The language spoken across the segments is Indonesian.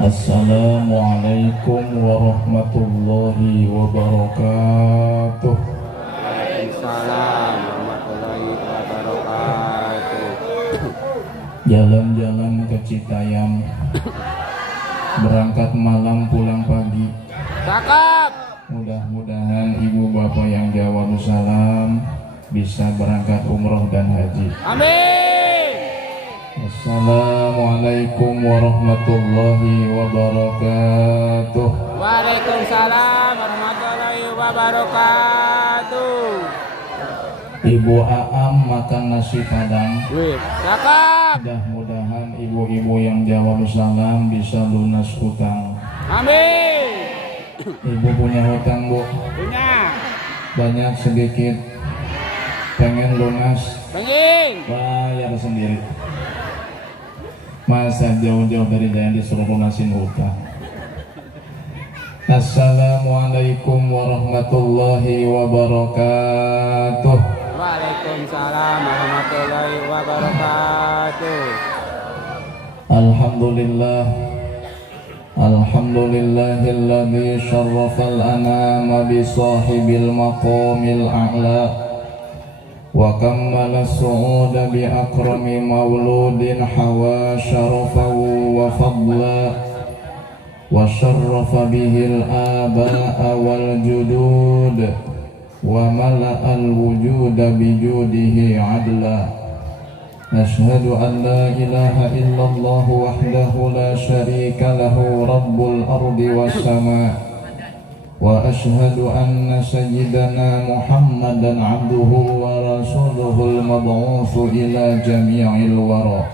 Assalamualaikum warahmatullahi wabarakatuh. Waalaikumsalam warahmatullahi wabarakatuh. Jalan-jalan ke Citayam, berangkat malam pulang pagi. Cakep. Mudah-mudahan ibu bapak yang jawab salam bisa berangkat umroh dan haji. Amin. Assalamualaikum warahmatullahi wabarakatuh. Waalaikumsalam warahmatullahi wabarakatuh. Ibu Aam makan nasi padang. Wih, cakep. Mudah-mudahan ibu-ibu yang jawab salam bisa lunas hutang. Amin. Ibu punya hutang, Bu? Punya. Banyak sedikit? Pengen lunas? Pengen. Bayar sendiri. Masa jauh-jauh dari jalan disuruh lunasin hutang. Assalamualaikum warahmatullahi wabarakatuh. Waalaikumsalam warahmatullahi wabarakatuh. Alhamdulillah, alhamdulillahilladzi syarrafal anama bi sahibil maqamil a'la wa kammala su'uda bi akrami mauludin hawa syarafa wa fadla wa syarrafa bihil aba'a wal judud wa mala'al wujuda bi judihi adla. Ashhadu an la ilaha illallah wahdahu la syarika lahu rabbul ardi was sama'. Wa ashhadu anna sayyidana Muhammadan abduhu wa rasuluhul mab'utsu ila jami'il wara.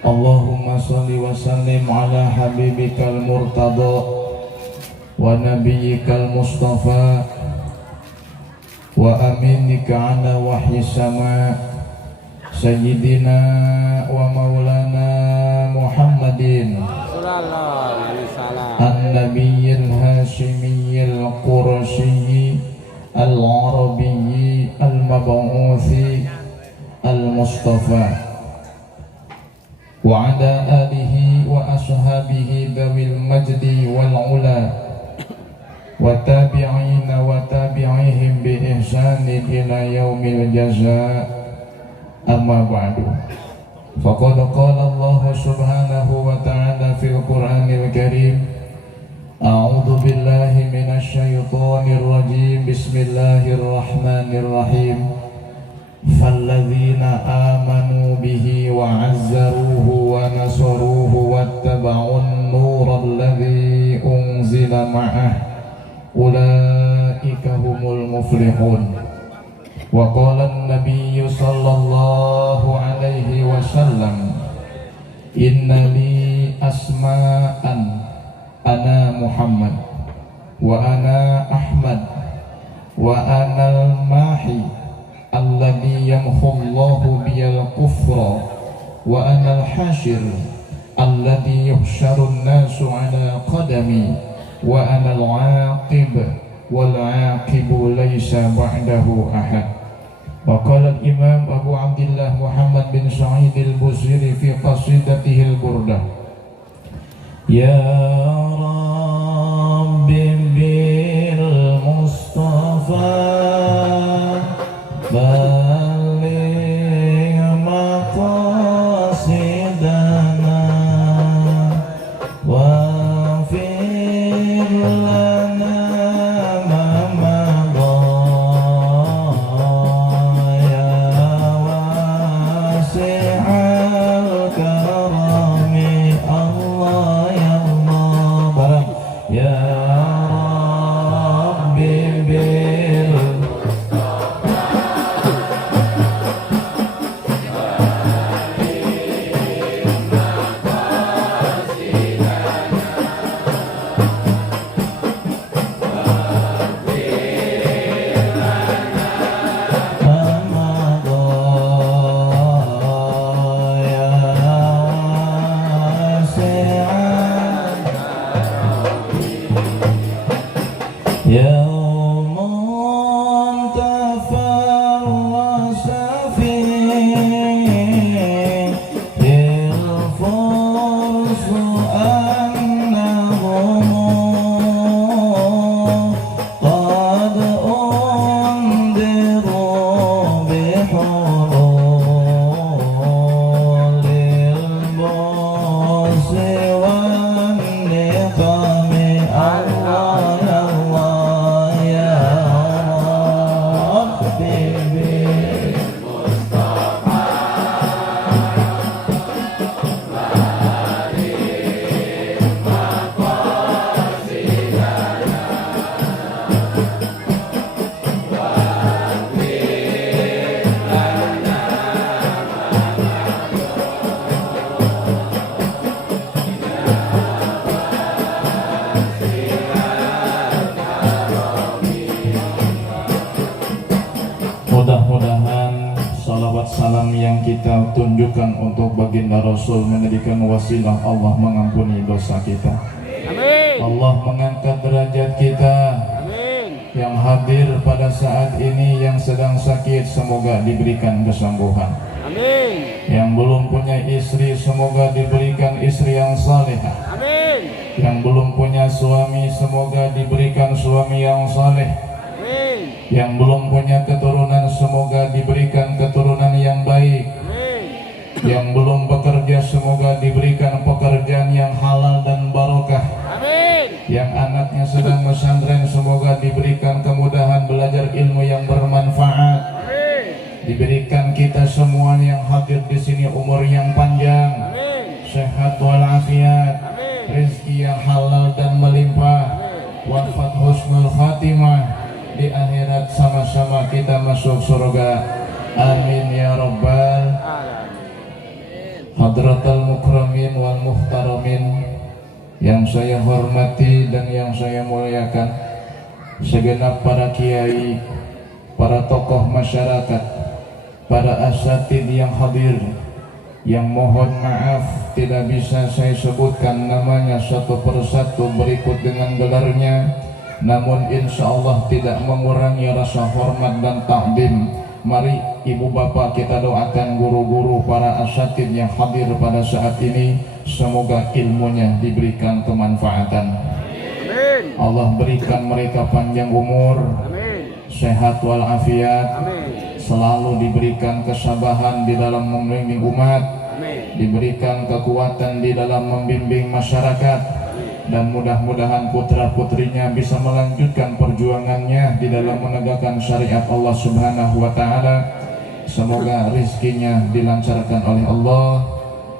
Allahumma salli wa sallim ala habibikal murtada wa nabiyyikal mustafa wa aminika ala wahyi sama sayyidina wa maulana Muhammadin Sallallahu alaihi wasallam. An-Nabiyyil Hashimiyyil Qurashiyyi Al-Arabiyyi Al-Mab'uthi Al-Mustafa wa ala alihi wa ashabihi dawil majdi wal ula wa tabi'ina wa tabi'ihim bi ihsanin ila yaumil jazaa. Amma ba'du. Faqad qala Allah subhanahu wa ta'ala fil Qur'anil Karim. A'udzu billahi minasy syaithanir rajim. Bismillahirrahmanirrahim. Falladzina amanu bihi wa 'azzaruhu wa nasaruhu wattaba'un nural ladzi unzila ma'ah ulaika humul muflihun. Wa qala an-nabiyyu sallallahu alaihi wasallam inna li asma'an ana Muhammad wa ana Ahmad wa ana al-mahi alladhi yamhullahu biyal kufra wa ana al-hashir alladhi yuhsharu an-nasu ala qadami wa ana al-aqib wal-aqibu laysa ba'dahu ahad. Waqala al-Imam Abu Abdillah Muhammad bin Sa'id al-Busiri fi qasidatihi al-Burdah. Ya Rabbi bil Mustafa baligh maqasidana wa fir lana الفرس قد أنذروا بحلول البؤس والنقم الله الله يا ربي Mudah-mudahan salawat salam yang kita tunjukkan untuk baginda Rasul menjadikan wasilah Allah mengampuni dosa kita. Amin. Allah mengangkat derajat kita. Amin. Yang hadir pada saat ini yang sedang sakit semoga diberikan kesembuhan. Amin. Yang belum punya istri semoga diberikan istri yang salehah. Amin. Yang belum punya suami semoga diberikan suami yang saleh. Amin. Yang belum punya keturunan semoga diberikan keturunan yang baik. Amin. Yang belum bekerja semoga diberikan pekerjaan yang halal dan barokah. Amin. Yang anaknya sedang pesantren semoga diberikan kemudahan belajar ilmu yang bermanfaat. Amin. Diberikan kita semua yang hadir di sini umur yang panjang, Amin. sehat walafiat, Amin. rezeki yang halal dan melimpah, wafat husnul khatimah, di akhirat sama-sama kita masuk surga. Amin ya rabbal hadratal mukramin wal muhtaramin. Yang saya hormati dan yang saya muliakan segenap para kiai, para tokoh masyarakat, para asatid yang hadir, yang mohon maaf tidak bisa saya sebutkan namanya satu persatu berikut dengan gelarnya, namun insya Allah tidak mengurangi rasa hormat dan takdim. Mari ibu bapak kita doakan guru-guru para asatid yang hadir pada saat ini, semoga ilmunya diberikan kemanfaatan. Amin. Allah berikan mereka panjang umur, Amin. sehat walafiat, Amin. selalu diberikan kesabaran di dalam membimbing umat, Amin. diberikan kekuatan di dalam membimbing masyarakat, dan mudah-mudahan putra-putrinya bisa melanjutkan perjuangannya di dalam menegakkan syariat Allah Subhanahu wa Ta'ala. Semoga rizkinya dilancarkan oleh Allah,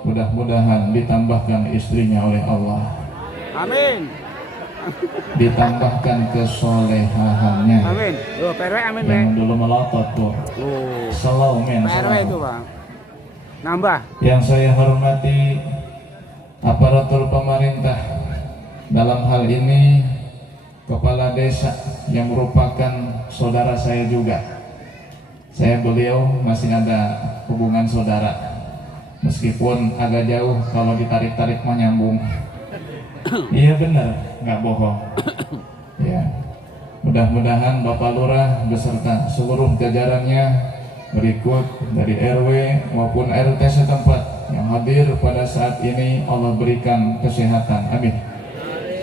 mudah-mudahan ditambahkan istrinya oleh Allah, Amin. ditambahkan kesolehaannya. Amin. Loh, PRW amin, Bang. Yang dulu melotot tuh, Loh. selalu men, PRW selalu. itu, Bang. Nambah. Yang saya hormati aparatur pemerintah, dalam hal ini kepala desa yang merupakan saudara saya juga. Beliau masih ada hubungan saudara, meskipun agak jauh, kalau ditarik-tarik mah nyambung. Iya benar, nggak bohong. Ya, mudah-mudahan Bapak Lurah beserta seluruh jajarannya berikut dari RW maupun RT setempat yang hadir pada saat ini, Allah berikan kesehatan. Amin.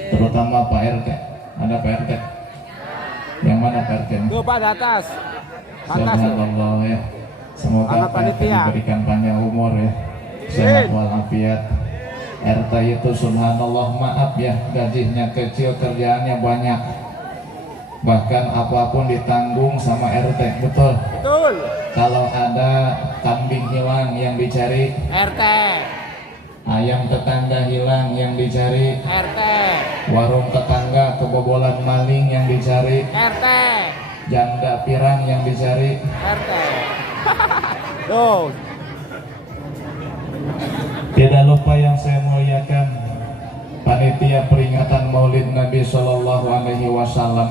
Terutama Pak RT. Ada Pak RT? Yang mana Pak RT? Tuh, Pak, di atas. Atas tuh. Subhanallah ya. Semoga Anak Pak RT panitia. diberikan panjang umur ya, sehat walafiat. RT itu subhanallah, maaf ya, gajinya kecil, kerjaannya banyak, bahkan apapun ditanggung sama RT. Betul. Betul. Kalau ada kambing hilang yang dicari, RT. ayam tetangga hilang yang dicari, RT. warung tetangga kebobolan maling yang dicari, RT. janda pirang yang dicari. RT. Tuh. Tidak lupa yang saya muliakan, panitia peringatan Maulid Nabi Shallallahu Alaihi Wasallam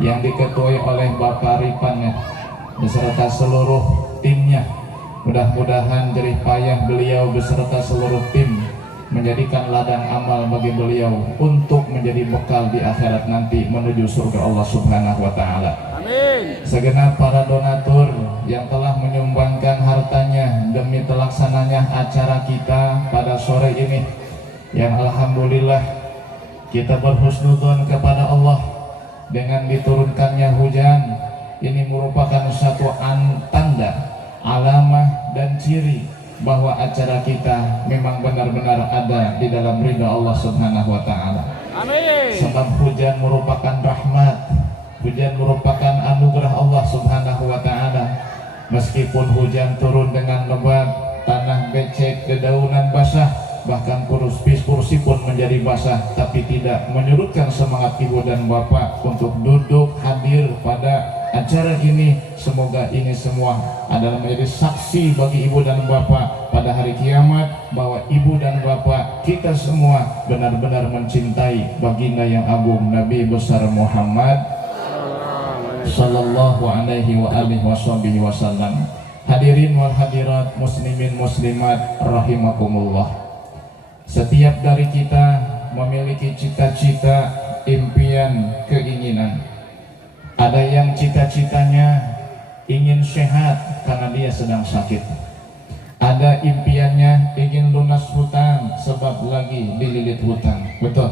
yang diketuai oleh Bapak Ripan beserta seluruh timnya. Mudah-mudahan jerih payah beliau beserta seluruh tim menjadikan ladang amal bagi beliau untuk menjadi bekal di akhirat nanti menuju surga Allah Subhanahu wa Ta'ala. Amin. Segenap para donatur yang telah menyumbangkan hartanya demi terlaksananya acara kita pada sore ini, yang alhamdulillah Kita berhusnudzon kepada Allah dengan diturunkannya hujan. Ini merupakan satu tanda, alamah dan ciri bahwa acara kita memang benar-benar ada di dalam ridha Allah Subhanahu wa taala. Amin. Sebab hujan merupakan rahmat, hujan merupakan anugerah Allah Subhanahu wa taala. Meskipun hujan turun dengan lebat, tanah becek, dedaunan basah, bahkan kursi pun menjadi basah, tapi tidak menyurutkan semangat ibu dan bapak untuk duduk hadir pada acara ini. Semoga ini semua adalah menjadi saksi bagi ibu dan bapak pada hari kiamat bahwa ibu dan bapak kita semua benar-benar mencintai baginda yang agung Nabi besar Muhammad sallallahu alaihi wa alihi wasallam. Hadirin wal hadirat, muslimin muslimat rahimakumullah. Setiap dari kita memiliki cita-cita, impian, keinginan. Ada yang cita-citanya ingin sehat karena dia sedang sakit. Ada impiannya ingin lunas hutang sebab lagi dililit hutang. Betul.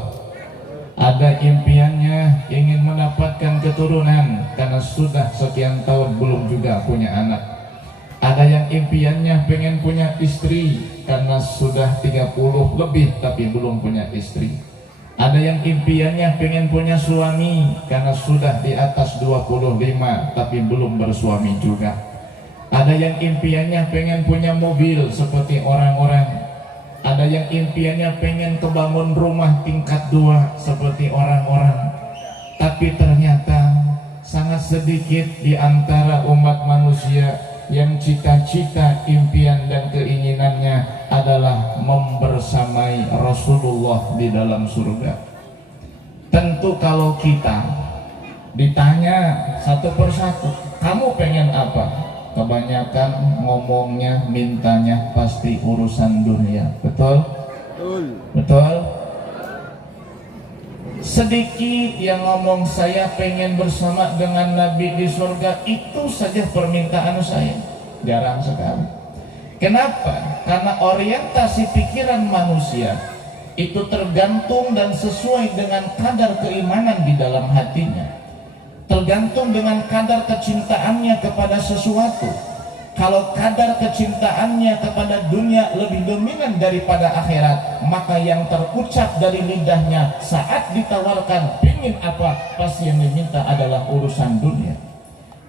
Ada impiannya ingin mendapatkan keturunan karena sudah sekian tahun belum juga punya anak. Ada yang impiannya pengen punya istri karena sudah 30 lebih tapi belum punya istri. Ada yang impiannya pengen punya suami karena sudah di atas 25 tapi belum bersuami juga. Ada yang impiannya pengen punya mobil seperti orang-orang. Ada yang impiannya pengen kebangun rumah tingkat 2 seperti orang-orang. Tapi ternyata sangat sedikit di antara umat manusia yang cita-cita, impian dan keinginannya adalah membersamai Rasulullah di dalam surga. Tentu kalau kita ditanya satu persatu, kamu pengen apa? Kebanyakan ngomongnya, mintanya pasti urusan dunia. Betul? Betul? Sedikit yang ngomong saya pengen bersama dengan Nabi di surga, itu saja permintaan saya. Jarang sekali. Kenapa? Karena orientasi pikiran manusia itu tergantung dan sesuai dengan kadar keimanan di dalam hatinya, tergantung dengan kadar kecintaannya kepada sesuatu. Kalau kadar kecintaannya kepada dunia lebih dominan daripada akhirat, maka yang terucap dari lidahnya saat ditawarkan pingin apa, pasti yang diminta adalah urusan dunia.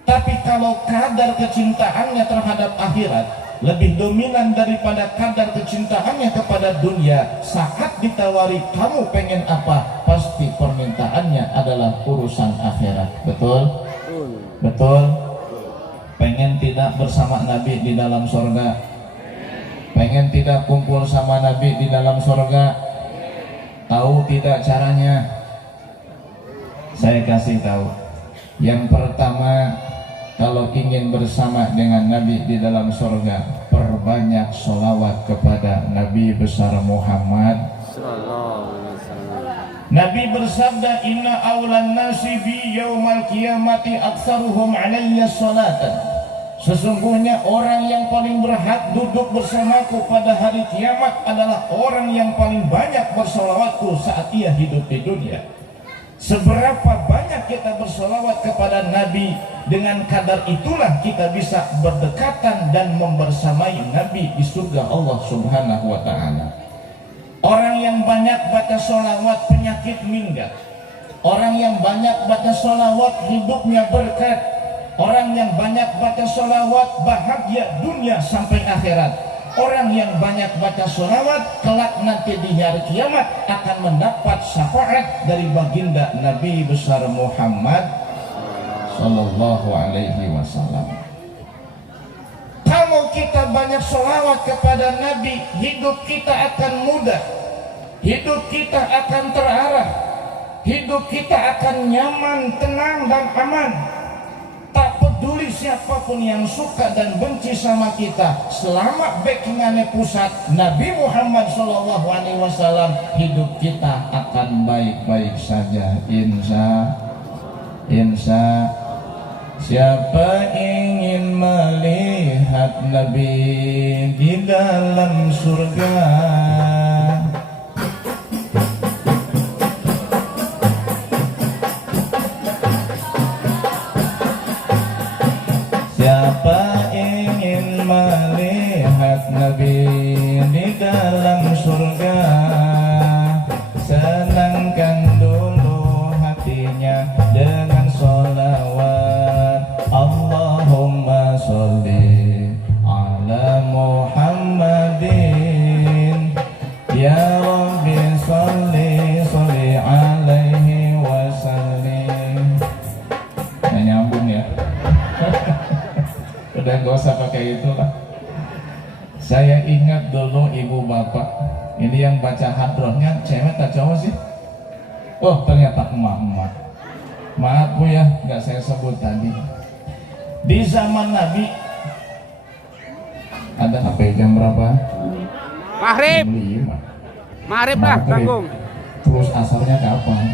Tapi kalau kadar kecintaannya terhadap akhirat lebih dominan daripada kadar kecintaannya kepada dunia, saat ditawari kamu pengen apa, pasti permintaannya adalah urusan akhirat. Betul? Betul? Pengen tidak bersama Nabi di dalam surga? Pengen tidak kumpul sama Nabi di dalam surga? Tahu tidak caranya? Saya kasih tahu. Yang pertama, kalau ingin bersama dengan Nabi di dalam surga, perbanyak sholawat kepada Nabi besar Muhammad. Nabi bersabda, inna awlan nasi bi yaumal qiyamati aktsaruhum alayya salatan. Sesungguhnya orang yang paling berhak duduk bersamaku pada hari kiamat adalah orang yang paling banyak bersolawatku saat ia hidup di dunia. Seberapa banyak kita bersolawat kepada Nabi, dengan kadar itulah kita bisa berdekatan dan membersamai Nabi di surga Allah Subhanahu wa ta'ala. Orang yang banyak baca sholawat penyakit minggat. Orang yang banyak baca sholawat hidupnya berkat. Orang yang banyak baca sholawat bahagia dunia sampai akhirat. Orang yang banyak baca sholawat kelak nanti di hari kiamat akan mendapat syafaat dari baginda Nabi besar Muhammad sallallahu alaihi wasallam. Kalau kita banyak sholawat kepada Nabi, hidup kita akan mudah, hidup kita akan terarah, hidup kita akan nyaman, tenang dan aman. Tak peduli siapapun yang suka dan benci sama kita, selama backingannya pusat Nabi Muhammad SAW, hidup kita akan baik-baik saja. Insya siapa ingin melihat Nabi di dalam surga, usah pakai itu lah. Saya ingat dulu ibu bapak, ini yang baca hadrohnya cewek atau cowok sih? Oh ternyata emak-emak. Maaf Bu ya, nggak saya sebut tadi. Di zaman Nabi ada sampai jam berapa? Maghrib. Jam 5. Maghrib lah, tanggung. Terus asarnya kapan?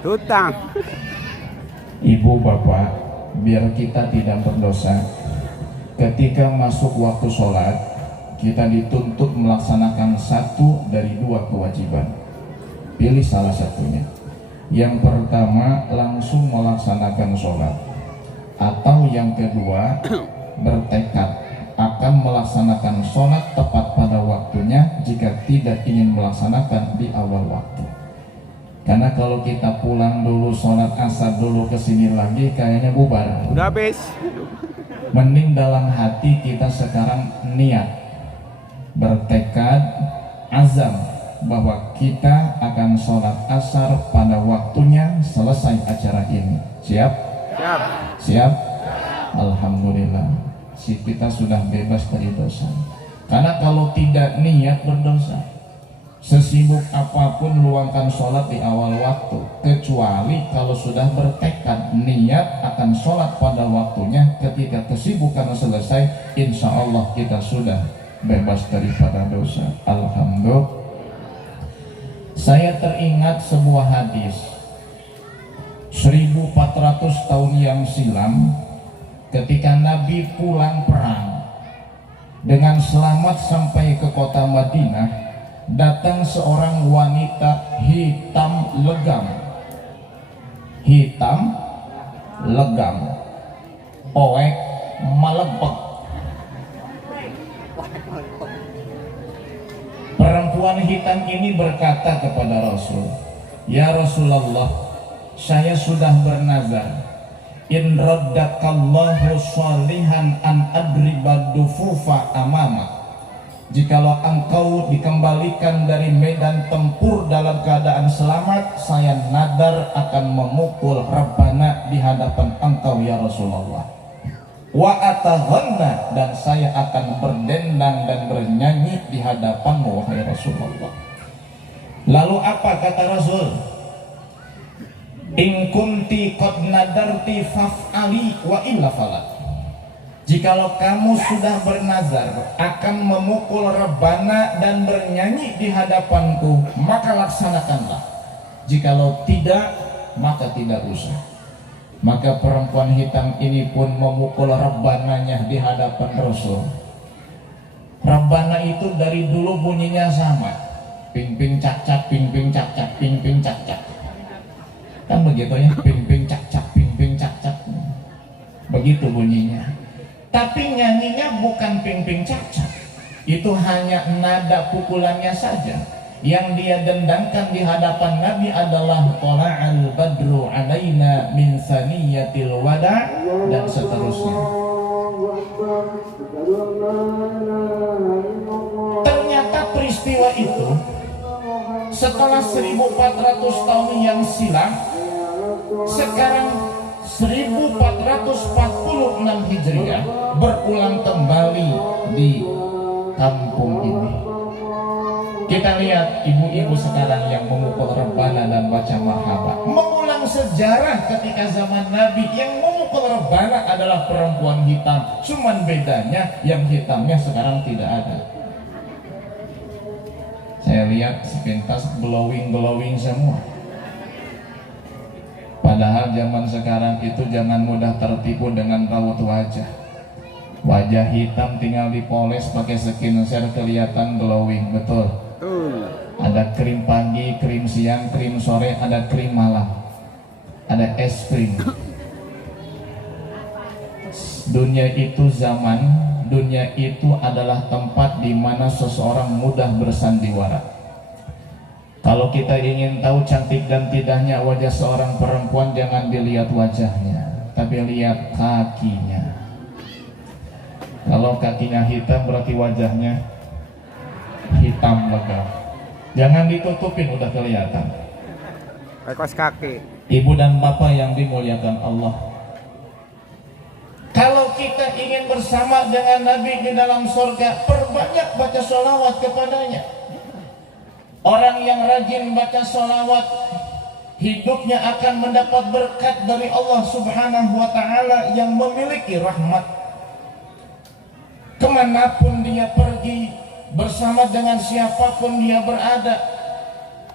Tutang. Ibu bapak, biar kita tidak berdosa, ketika masuk waktu sholat, kita dituntut melaksanakan satu dari dua kewajiban. Pilih salah satunya. Yang pertama, langsung melaksanakan sholat, atau yang kedua, bertekad akan melaksanakan sholat tepat pada waktunya jika tidak ingin melaksanakan di awal waktu. Karena kalau kita pulang dulu sholat asar dulu kesini lagi kayaknya bubar. Udah habis. Mending dalam hati kita sekarang niat, bertekad, azam bahwa kita akan sholat asar pada waktunya selesai acara ini. Siap? Siap. Siap? Alhamdulillah, si kita sudah bebas dari dosa. Karena kalau tidak niat berdosa. Sesibuk apapun luangkan sholat di awal waktu, kecuali kalau sudah bertekad niat akan sholat pada waktunya. Ketika kesibukan selesai, insya Allah kita sudah bebas daripada dosa. Alhamdulillah. Saya teringat sebuah hadis 1400 tahun yang silam, ketika Nabi pulang perang dengan selamat sampai ke kota Madinah, datang seorang wanita hitam legam, poek malepek. Perempuan hitam ini berkata kepada Rasul, "Ya Rasulullah, saya sudah bernazar, in raddakallahu shalihan an adriba dufufa amama." Jikalau engkau dikembalikan dari medan tempur dalam keadaan selamat, saya nadar akan memukul Rabbana di hadapan engkau ya Rasulullah. Wa ataghanna, dan saya akan berdendang dan bernyanyi di hadapanmu wahai Rasulullah. Lalu apa kata Rasul? In kunti qad nadarti faf'ali wa illa falat. Jikalau kamu sudah bernazar akan memukul rebana dan bernyanyi di hadapanku, maka laksanakanlah. Jikalau tidak, maka tidak usah. Maka perempuan hitam ini pun memukul rebananya di hadapan Rasul. Rebana itu dari dulu bunyinya sama, ping ping cak cak, ping ping cak cak, ping ping cak cak. Kan begitu ya, ping ping cak cak, ping ping cak cak. Begitu bunyinya. Tapi nyanyinya bukan ping-ping cacat, itu hanya nada pukulannya saja. Yang dia dendangkan di hadapan Nabi adalah Tola'al badru alaina min saniyatil wada, dan seterusnya. Ternyata peristiwa itu setelah 1400 tahun yang silam, sekarang 1446 Hijriah berulang kembali di kampung ini. Kita lihat ibu-ibu sekarang yang memukul rebana dan baca marhaba, mengulang sejarah ketika zaman Nabi. Yang memukul rebana adalah perempuan hitam, cuman bedanya yang hitamnya sekarang tidak ada. Saya lihat sepintas glowing semua. Padahal zaman sekarang itu jangan mudah tertipu dengan raut wajah. Wajah hitam tinggal dipoles pakai skincare kelihatan glowing, betul. Ada krim pagi, krim siang, krim sore, ada krim malam, ada es krim. Dunia itu zaman, dunia itu adalah tempat di mana seseorang mudah bersandiwara. Kalau kita ingin tahu cantik dan tidaknya wajah seorang perempuan, jangan dilihat wajahnya, tapi lihat kakinya. Kalau kakinya hitam berarti wajahnya hitam legam. Jangan ditutupin, udah kelihatan. Kaos kaki. Ibu dan bapak yang dimuliakan Allah, kalau kita ingin ingin bersama dengan Nabi di dalam surga, perbanyak baca sholawat kepadanya. Orang yang rajin baca sholawat, hidupnya akan mendapat berkat dari Allah Subhanahu wa Ta'ala yang memiliki rahmat. Kemanapun dia pergi, bersama dengan siapapun dia berada,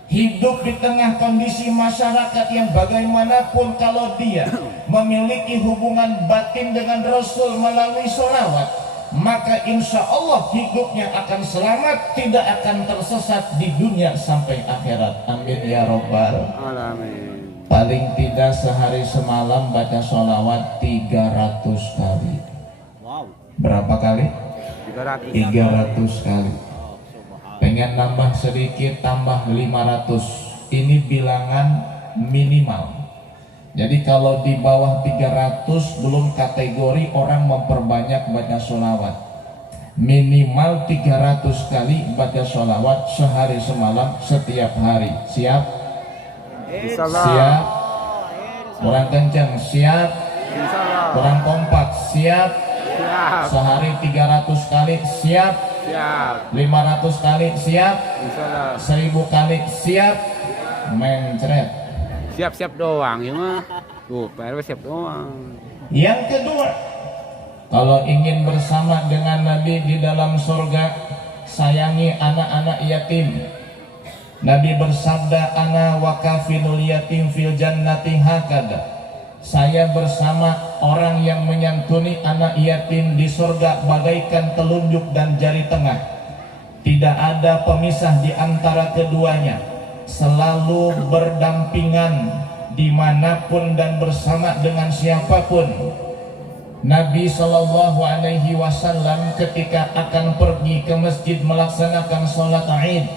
hidup di tengah kondisi masyarakat yang bagaimanapun, kalau dia memiliki hubungan batin dengan Rasul melalui sholawat, maka insya Allah hidupnya akan selamat, tidak akan tersesat di dunia sampai akhirat. Amin ya Rabbal Alamin. Paling tidak sehari semalam baca sholawat 300 kali. Wow. Berapa kali? 300. 300 kali. Pengen nambah sedikit, tambah 500. Ini bilangan minimal. Jadi kalau di bawah 300 belum kategori orang memperbanyak baca sholawat. Minimal 300 kali baca sholawat sehari semalam setiap hari. Siap? Insyaallah. Siap? Kurang kencang. Siap? Insyaallah. Kurang kompak. Siap? Siap. Sehari 300 kali. Siap? Siap. 500 kali. Siap? Insyaallah. 1000 kali. Siap? Mencret. Siap-siap doang ya mah. Tuh, PRW siap doang. Yang kedua, kalau ingin bersama dengan Nabi di dalam surga, sayangi anak-anak yatim. Nabi bersabda, ana wa kafilul yatim fil jannati hakada. Saya bersama orang yang menyantuni anak yatim di surga bagaikan telunjuk dan jari tengah. Tidak ada pemisah di antara keduanya. Selalu berdampingan dimanapun dan bersama dengan siapapun. Nabi Shallallahu Alaihi Wasallam ketika akan pergi ke masjid melaksanakan sholat Id,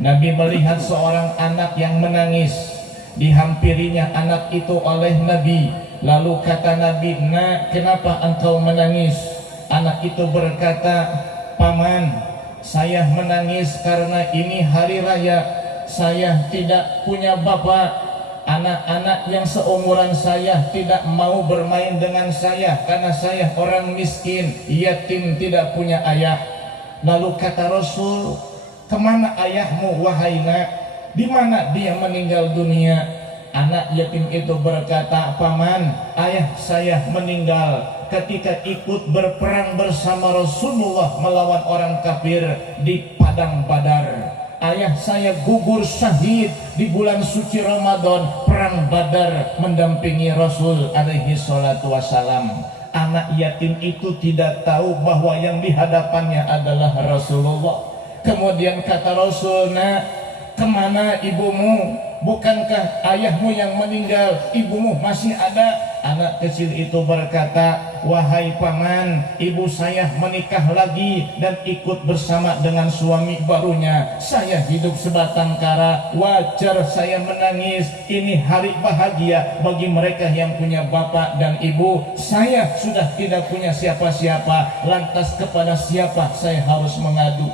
Nabi melihat seorang anak yang menangis. Dihampirinya anak itu oleh Nabi. Lalu kata Nabi, "Nak, kenapa engkau menangis?" Anak itu berkata, "Paman, saya menangis karena ini hari raya. Saya tidak punya bapak. Anak-anak yang seumuran saya tidak mau bermain dengan saya karena saya orang miskin, yatim, tidak punya ayah." Lalu kata Rasul, "Kemana ayahmu wahai nak? Di mana dia meninggal dunia?" Anak yatim itu berkata, "Paman, ayah saya meninggal ketika ikut berperang bersama Rasulullah melawan orang kafir di padang Badar. Ayah saya gugur syahid di bulan suci Ramadan perang Badar mendampingi Rasul alaihi salatu wassalam." Anak yatim itu tidak tahu bahwa yang di hadapannya adalah Rasulullah. Kemudian kata Rasul, "Nak, kemana ibumu? Bukankah ayahmu yang meninggal, ibumu masih ada?" Anak kecil itu berkata, "Wahai paman, ibu saya menikah lagi dan ikut bersama dengan suami barunya. Saya hidup sebatang kara, wajar saya menangis. Ini hari bahagia bagi mereka yang punya bapak dan ibu. Saya sudah tidak punya siapa-siapa, lantas kepada siapa saya harus mengadu?"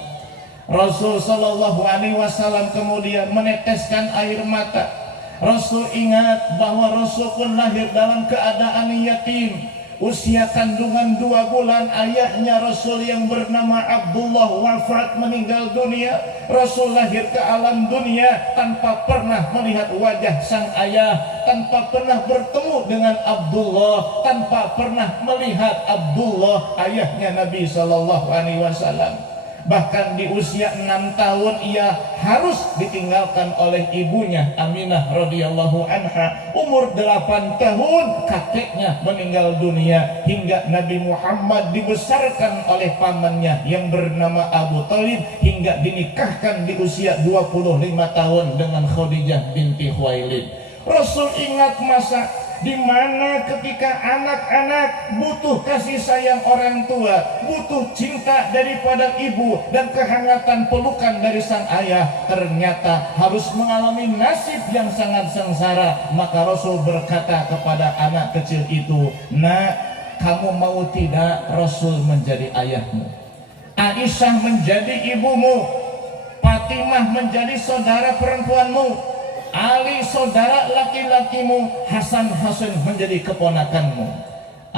Rasul Shallallahu Alaihi Wasallam kemudian meneteskan air mata. Rasul ingat bahwa Rasul pun lahir dalam keadaan yatim. Usia kandungan 2 bulan ayahnya Rasul yang bernama Abdullah wafat meninggal dunia. Rasul lahir ke alam dunia tanpa pernah melihat wajah sang ayah, tanpa pernah bertemu dengan Abdullah, tanpa pernah melihat Abdullah ayahnya Nabi Shallallahu Alaihi Wasallam. Bahkan di usia 6 tahun ia harus ditinggalkan oleh ibunya Aminah radhiyallahu anha. Umur 8 tahun kakeknya meninggal dunia, hingga Nabi Muhammad dibesarkan oleh pamannya yang bernama Abu Thalib hingga dinikahkan di usia 25 tahun dengan Khadijah binti Khuwailid. Rasul ingat masa di mana ketika anak-anak butuh kasih sayang orang tua, butuh cinta daripada ibu dan kehangatan pelukan dari sang ayah, ternyata harus mengalami nasib yang sangat sengsara. Maka Rasul berkata kepada anak kecil itu, "Nak, kamu mau tidak Rasul menjadi ayahmu, Aisyah menjadi ibumu, Fatimah menjadi saudara perempuanmu, Ali saudara laki-lakimu, Hasan Hasan menjadi keponakanmu?"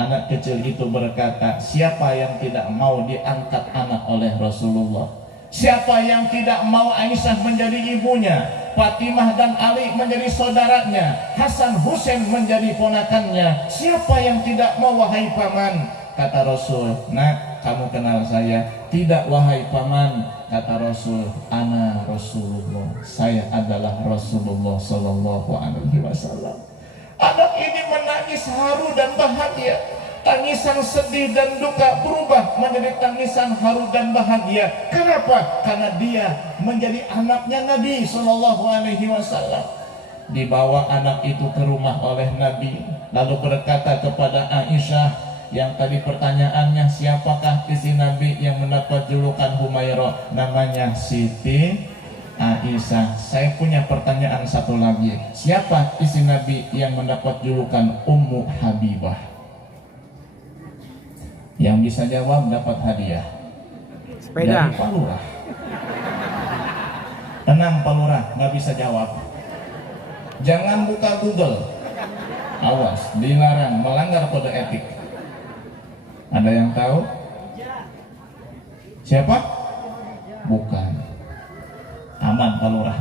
Anak kecil itu berkata, siapa yang tidak mau diangkat anak oleh Rasulullah? Siapa yang tidak mau Aisyah menjadi ibunya, Fatimah dan Ali menjadi saudaranya, Hasan Husain menjadi ponakannya? Siapa yang tidak mau, wahai paman? Kata Rasul, nak, kamu kenal saya? Tidak, wahai paman. Kata Rasul, ana Rasulullah, saya adalah Rasulullah Sallallahu Alaihi Wasallam. Anak ini menangis haru dan bahagia. Tangisan sedih dan duka berubah menjadi tangisan haru dan bahagia. Kenapa? Karena dia menjadi anaknya Nabi Sallallahu Alaihi Wasallam. Dibawa anak itu ke rumah oleh Nabi, lalu berkata kepada Aisyah, yang tadi pertanyaannya, siapakah istri Nabi yang mendapat julukan Humairah? Namanya Siti Aisyah. Saya punya pertanyaan satu lagi, siapa istri Nabi yang mendapat julukan Ummu Habibah? Yang bisa jawab dapat hadiah Sepeda. dari Pak Lurah. Tenang Pak Lurah, nggak bisa jawab. Jangan buka Google, awas, dilarang, melanggar kode etik. Ada yang tahu? Siapa? Bukan. Aman Pak Lurah.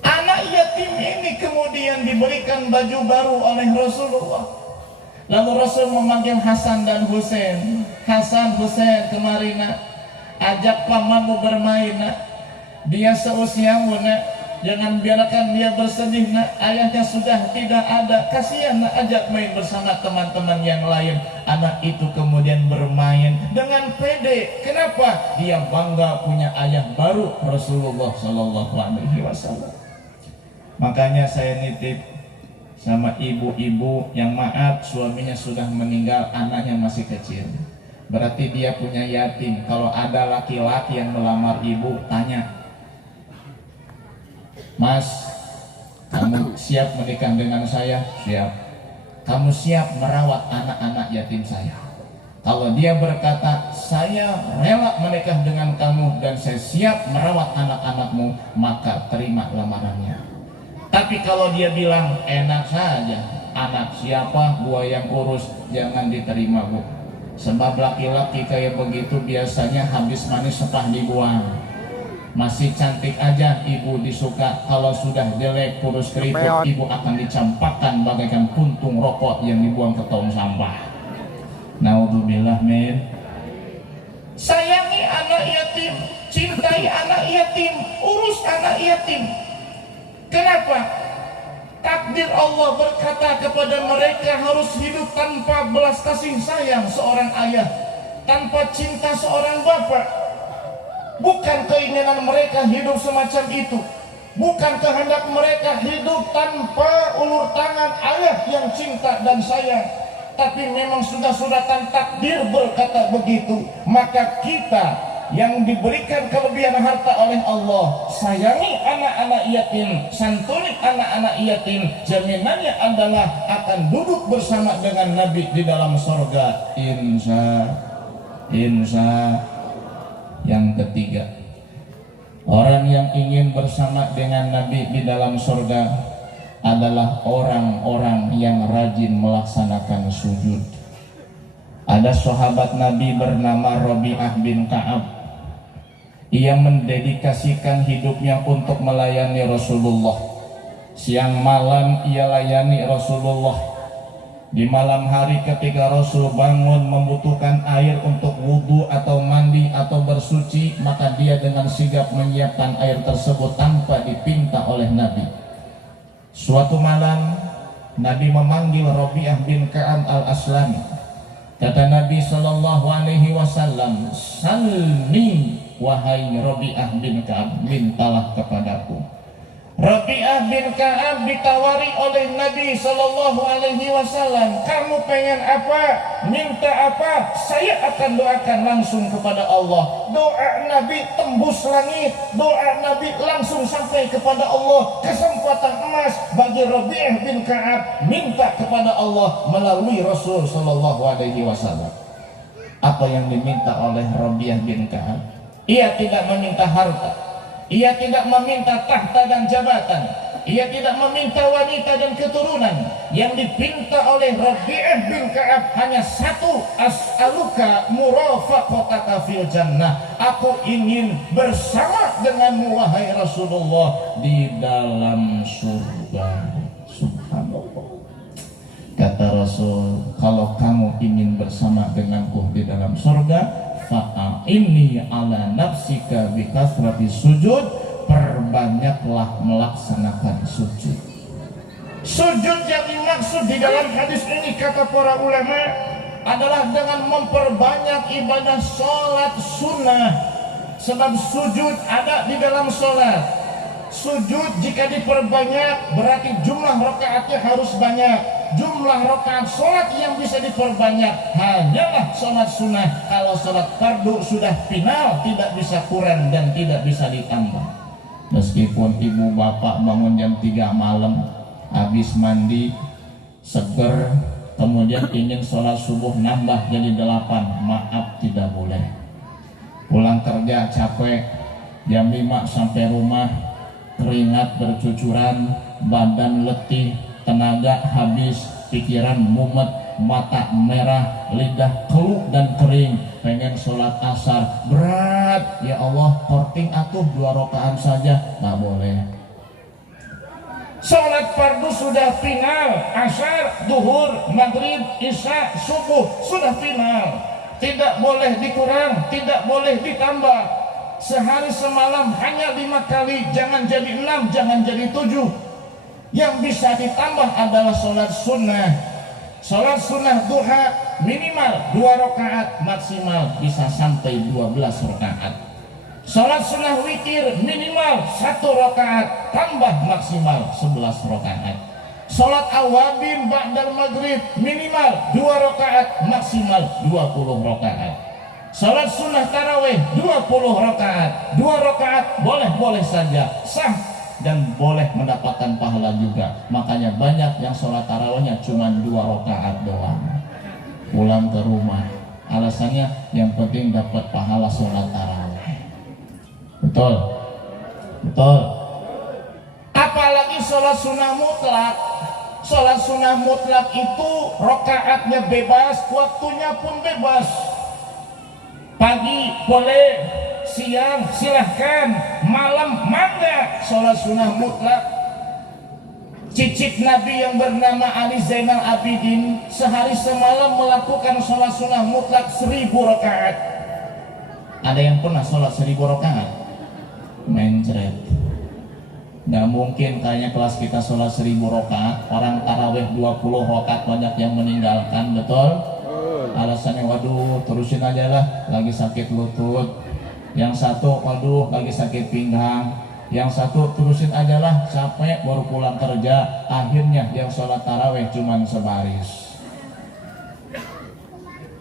Anak yatim ini kemudian diberikan baju baru oleh Rasulullah. Lalu Rasul memanggil Hasan dan Husain. Hasan, Husain, kemari nak, ajak pamanmu bermain nak. Dia seusiamu nak, jangan biarkan dia bersedih nak. Ayahnya sudah tidak ada, kasihan nak, ajak main bersama teman-teman yang lain. Anak itu kemudian bermain dengan pede. Kenapa? Dia bangga punya ayah baru, Rasulullah Sallallahu Alaihi Wasallam. Makanya saya nitip sama ibu-ibu yang maaf suaminya sudah meninggal, anaknya masih kecil. Berarti dia punya yatim. Kalau ada laki-laki yang melamar ibu, tanya, Mas, kamu siap menikah dengan saya? Siap. Kamu siap merawat anak-anak yatim saya? Kalau dia berkata, saya rela menikah dengan kamu dan saya siap merawat anak-anakmu, maka terima lamarannya. Tapi kalau dia bilang, enak saja, anak siapa, gua yang urus, jangan diterima bu. Sebab laki-laki kayak begitu biasanya habis manis sepah dibuang. Masih cantik aja ibu disuka, kalau sudah jelek kurus keriput, ibu akan dicampakkan bagaikan puntung rokok yang dibuang ke tong sampah. Naudzubillah min. Sayangi anak yatim, cintai anak yatim, urus anak yatim. Kenapa? Takdir Allah berkata kepada mereka harus hidup tanpa belas kasih sayang seorang ayah, tanpa cinta seorang bapak. Bukan keinginan mereka hidup semacam itu, bukan kehendak mereka hidup tanpa ulur tangan ayah yang cinta dan sayang, tapi memang sudah suratan takdir berkata begitu. Maka kita yang diberikan kelebihan harta oleh Allah, sayangi anak-anak yatim, santuni anak-anak yatim, jaminannya adalah akan duduk bersama dengan Nabi di dalam surga. Insya. Yang ketiga, orang yang ingin bersama dengan Nabi di dalam surga adalah orang-orang yang rajin melaksanakan sujud. Ada sahabat Nabi bernama Rabi'ah bin Ka'ab. Ia mendedikasikan hidupnya untuk melayani Rasulullah. Siang malam ia layani Rasulullah. Di malam hari ketika Rasul bangun membutuhkan air untuk wudhu atau mandi atau bersuci, maka dia dengan sigap menyiapkan air tersebut tanpa dipinta oleh Nabi. Suatu malam Nabi memanggil Rabi'ah bin Ka'ab al-Aslami. Kata Nabi Sallallahu Alaihi Wasallam, salni wahai Rabi'ah bin Ka'ab, mintalah kepadaku. Rabi'ah bin Ka'ab ditawari oleh Nabi Sallallahu Alaihi Wasallam, kamu pengen apa? Minta apa? Saya akan doakan langsung kepada Allah. Doa Nabi tembus langit, doa Nabi langsung sampai kepada Allah. Kesempatan emas bagi Rabi'ah bin Ka'ab minta kepada Allah melalui Rasul Sallallahu Alaihi Wasallam. Apa yang diminta oleh Rabi'ah bin Ka'ab? Ia tidak meminta harta. Ia tidak meminta tahta dan jabatan. Ia tidak meminta wanita dan keturunan. Yang dipinta oleh Rabi'ah bin Ka'ab hanya satu, as'aluka murafaqataka fil jannah. Aku ingin bersama denganmu wahai Rasulullah di dalam surga. Subhanallah. Kata Rasul, kalau kamu ingin bersama denganku di dalam surga, fa'inni ala nafsika bi kasrati sujud, perbanyaklah melaksanakan sujud. Sujud yang dimaksud di dalam hadis ini kata para ulama adalah dengan memperbanyak ibadah sholat sunnah. Sebab sujud ada di dalam sholat. Sujud jika diperbanyak berarti jumlah rakaatnya harus banyak. Jumlah rakaat sholat yang bisa diperbanyak hanyalah sholat sunnah. Kalau sholat fardu sudah final, tidak bisa kurang dan tidak bisa ditambah. Meskipun ibu bapak bangun jam 3 malam, habis mandi, seger, kemudian ingin sholat subuh nambah jadi 8, maaf tidak boleh. Pulang kerja capek, jam 5 sampai rumah, keringat bercucuran, badan letih, tenaga habis, pikiran mumet, mata merah, lidah keluh dan kering, pengen sholat asar, berat, ya Allah korting atuh 2 rakaat saja, nggak boleh. Sholat fardu sudah final, asar, duhur, maghrib, isya, subuh sudah final, tidak boleh dikurang, tidak boleh ditambah. Sehari semalam hanya 5 kali, jangan jadi 6, jangan jadi 7. Yang bisa ditambah adalah sholat sunnah. Sholat sunnah duha minimal 2 rakaat, maksimal bisa sampai 12 rakaat. Sholat sunnah witir minimal 1 rakaat, tambah maksimal 11 rakaat. Sholat awabin ba'dal maghrib minimal 2 rakaat, maksimal 20 rakaat. Salat sunnah tarawih 20 rakaat, 2 rakaat boleh-boleh saja, sah dan boleh mendapatkan pahala juga. Makanya banyak yang sholat tarawihnya cuma 2 rakaat doang, pulang ke rumah. Alasannya yang penting dapat pahala sholat tarawih. Betul? Betul? Apalagi sholat sunnah mutlak. Sholat sunnah mutlak itu rakaatnya bebas, waktunya pun bebas. Pagi boleh, siang silahkan, malam mangga, sholat sunnah mutlak. Cicit Nabi yang bernama Ali Zainal Abidin sehari semalam melakukan sholat sunnah mutlak 1000 rakaat. Ada yang pernah sholat 1000 rakaat? Mencret. Gak mungkin kayaknya kelas kita sholat 1000 rakaat, orang tarawih 20 rakaat banyak yang meninggalkan, betul? Alasannya waduh terusin aja lah, lagi sakit lutut. Yang satu waduh lagi sakit pinggang. Yang satu terusin aja lah, capek baru pulang kerja. Akhirnya yang sholat tarawih cuman sebaris.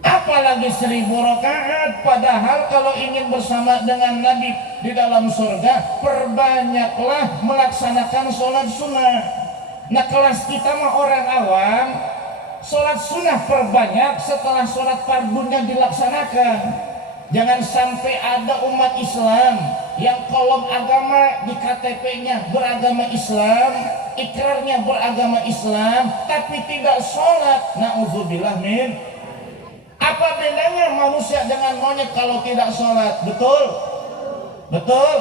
Apalagi 1000 rakaat. Padahal kalau ingin bersama dengan Nabi di dalam surga, perbanyaklah melaksanakan sholat sunnah. Nah kelas kita mah orang awam, sholat sunnah perbanyak setelah sholat fardunya dilaksanakan. Jangan sampai ada umat Islam yang kolom agama di KTP-nya beragama Islam, ikrarnya beragama Islam, tapi tidak sholat. Na'udzubillah min. Apa bedanya manusia dengan monyet kalau tidak sholat? Betul? Betul?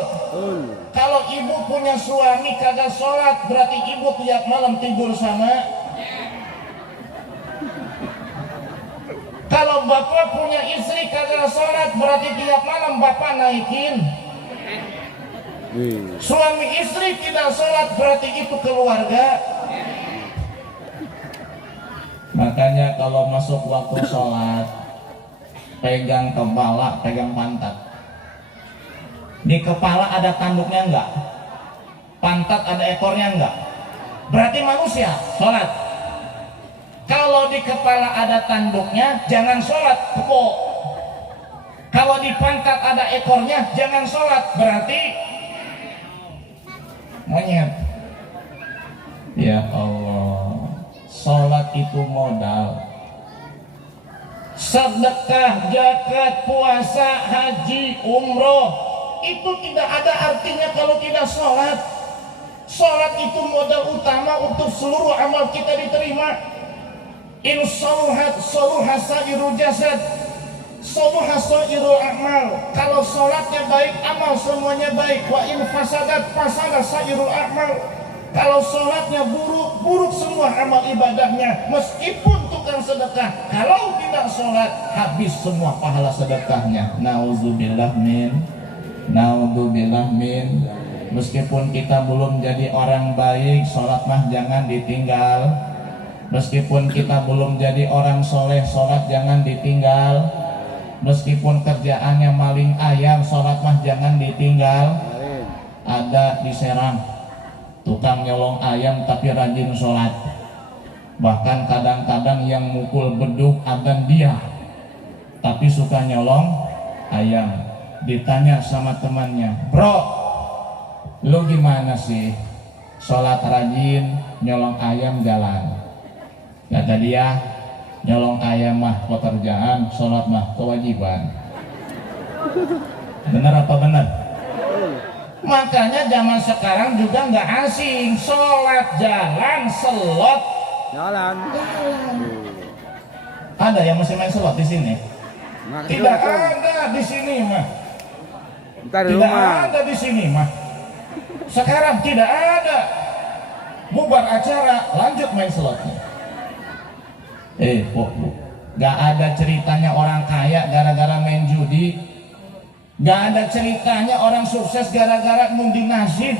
Kalau ibu punya suami kagak sholat, berarti ibu tiap malam tidur sama. Kalau bapak punya istri kagak sholat, berarti tiap malam bapak naikin. Suami istri tidak sholat, berarti itu keluarga. Makanya kalau masuk waktu sholat, pegang kepala, pegang pantat. Di kepala ada tanduknya enggak? Pantat ada ekornya enggak? Berarti manusia sholat. Kalau di kepala ada tanduknya, jangan sholat, kebo. Kalau di pantat ada ekornya, jangan sholat, berarti monyet. Ya Allah, sholat itu modal. Sedekah, zakat, puasa, haji, umroh, itu tidak ada artinya kalau tidak sholat. Sholat itu modal utama untuk seluruh amal kita diterima. In shaluhat shaluha sairul jasad, shaluha sairul amal. Kalau sholatnya baik, amal semuanya baik. Wa in fasadat fasada sairul amal. Kalau sholatnya buruk, buruk semua amal ibadahnya. Meskipun tukang sedekah, kalau tidak sholat, habis semua pahala sedekahnya. Nauzubillah min. Meskipun kita belum jadi orang baik, sholat mah jangan ditinggal. Meskipun kita belum jadi orang soleh, sholat jangan ditinggal. Meskipun kerjaannya maling ayam, sholat mah jangan ditinggal. Ada di Serang tukang nyolong ayam tapi rajin sholat. Bahkan kadang-kadang yang mukul beduk adzan dia, tapi suka nyolong ayam. Ditanya sama temannya, bro, lu gimana sih? Sholat rajin, nyolong ayam jalan. Kata dia, nyolong ayam mah pekerjaan, sholat mah kewajiban. Benar apa benar? Makanya zaman sekarang juga nggak asing, sholat jalan, selot jalan. Ada yang masih main selot di sini? Tidak ada di sini mah. Tidak ada di sini mah. Sekarang tidak ada. Bubar acara, lanjut main selotnya. Gak ada ceritanya orang kaya gara-gara main judi. Gak ada ceritanya orang sukses gara-gara ngundi nasib.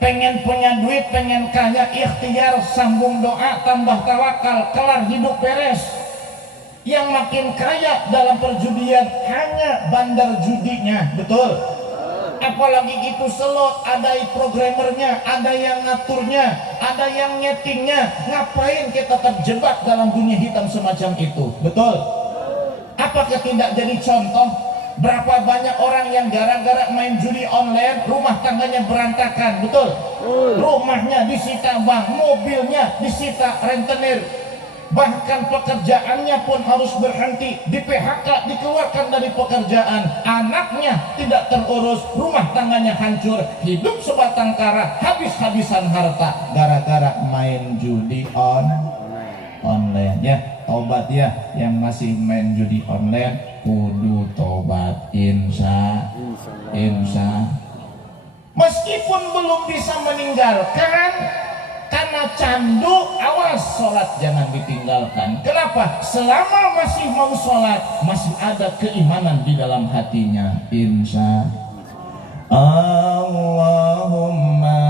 Pengen punya duit, pengen kaya, ikhtiar, sambung doa, tambah tawakal, kelar hidup beres. Yang makin kaya dalam perjudian hanya bandar judinya, betul? Apalagi gitu selot, ada programmernya, ada yang ngaturnya, ada yang nyetingnya. Ngapain kita terjebak dalam dunia hitam semacam itu, betul? Apakah tidak jadi contoh? Berapa banyak orang yang gara-gara main judi online, rumah tangganya berantakan, betul? Rumahnya disita bank, mobilnya disita rentenir. Bahkan pekerjaannya pun harus berhenti, di PHK, dikeluarkan dari pekerjaan. Anaknya tidak terurus, rumah tangganya hancur, hidup sebatang kara, habis-habisan harta gara-gara main judi online. Ya, tobat ya, yang masih main judi online kudu tobat, insya. Meskipun belum bisa meninggalkan karena candu, awas, sholat jangan ditinggalkan. Kenapa? Selama masih mau sholat, masih ada keimanan di dalam hatinya, insya. Allahumma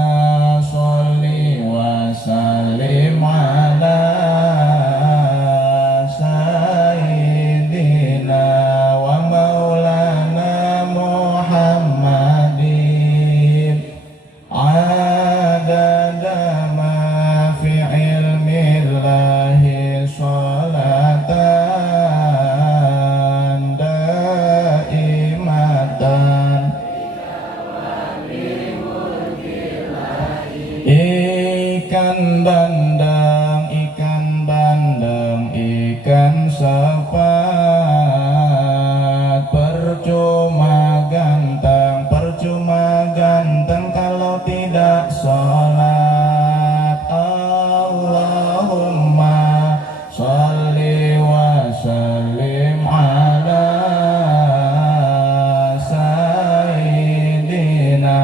sholli wa sallim ala sayyidina wa maulana Muhammadin adada ikan sepat, percuma ganteng kalau tidak sholat. Allahumma sholli wa sallim ala sayyidina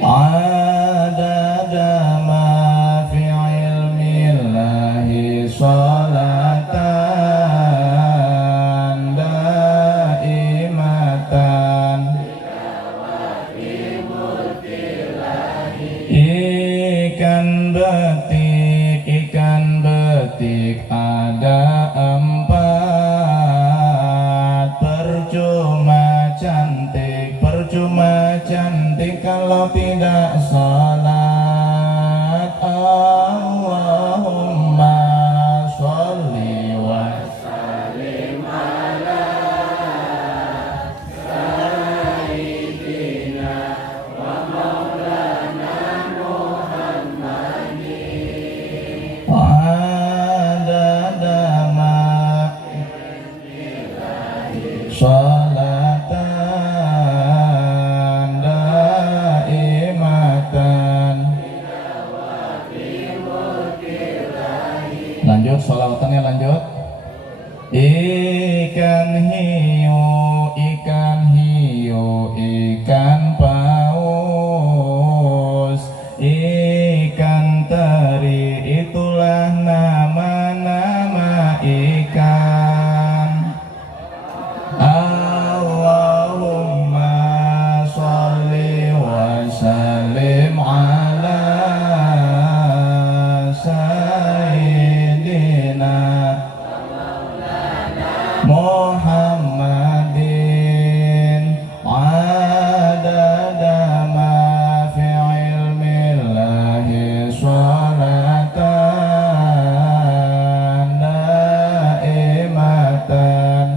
adada ma fi ilmillahi sholatan daimatan ikan betik ada 4, percuma cantik kalau tidak sholat. Allahumma sholli wa sallim ala sayyidina wa maulana Muhammadin adada ma sholatan daimatan. Lanjut sholawatannya, lanjut. Ikan hiu, ikan hiu, ikan paus, ikan teri, itulah nama-nama ikan. Allahumma sholli wa sallim ala sayyidina Muhammadin adada ma fi ilmillahi sholatan daimatan.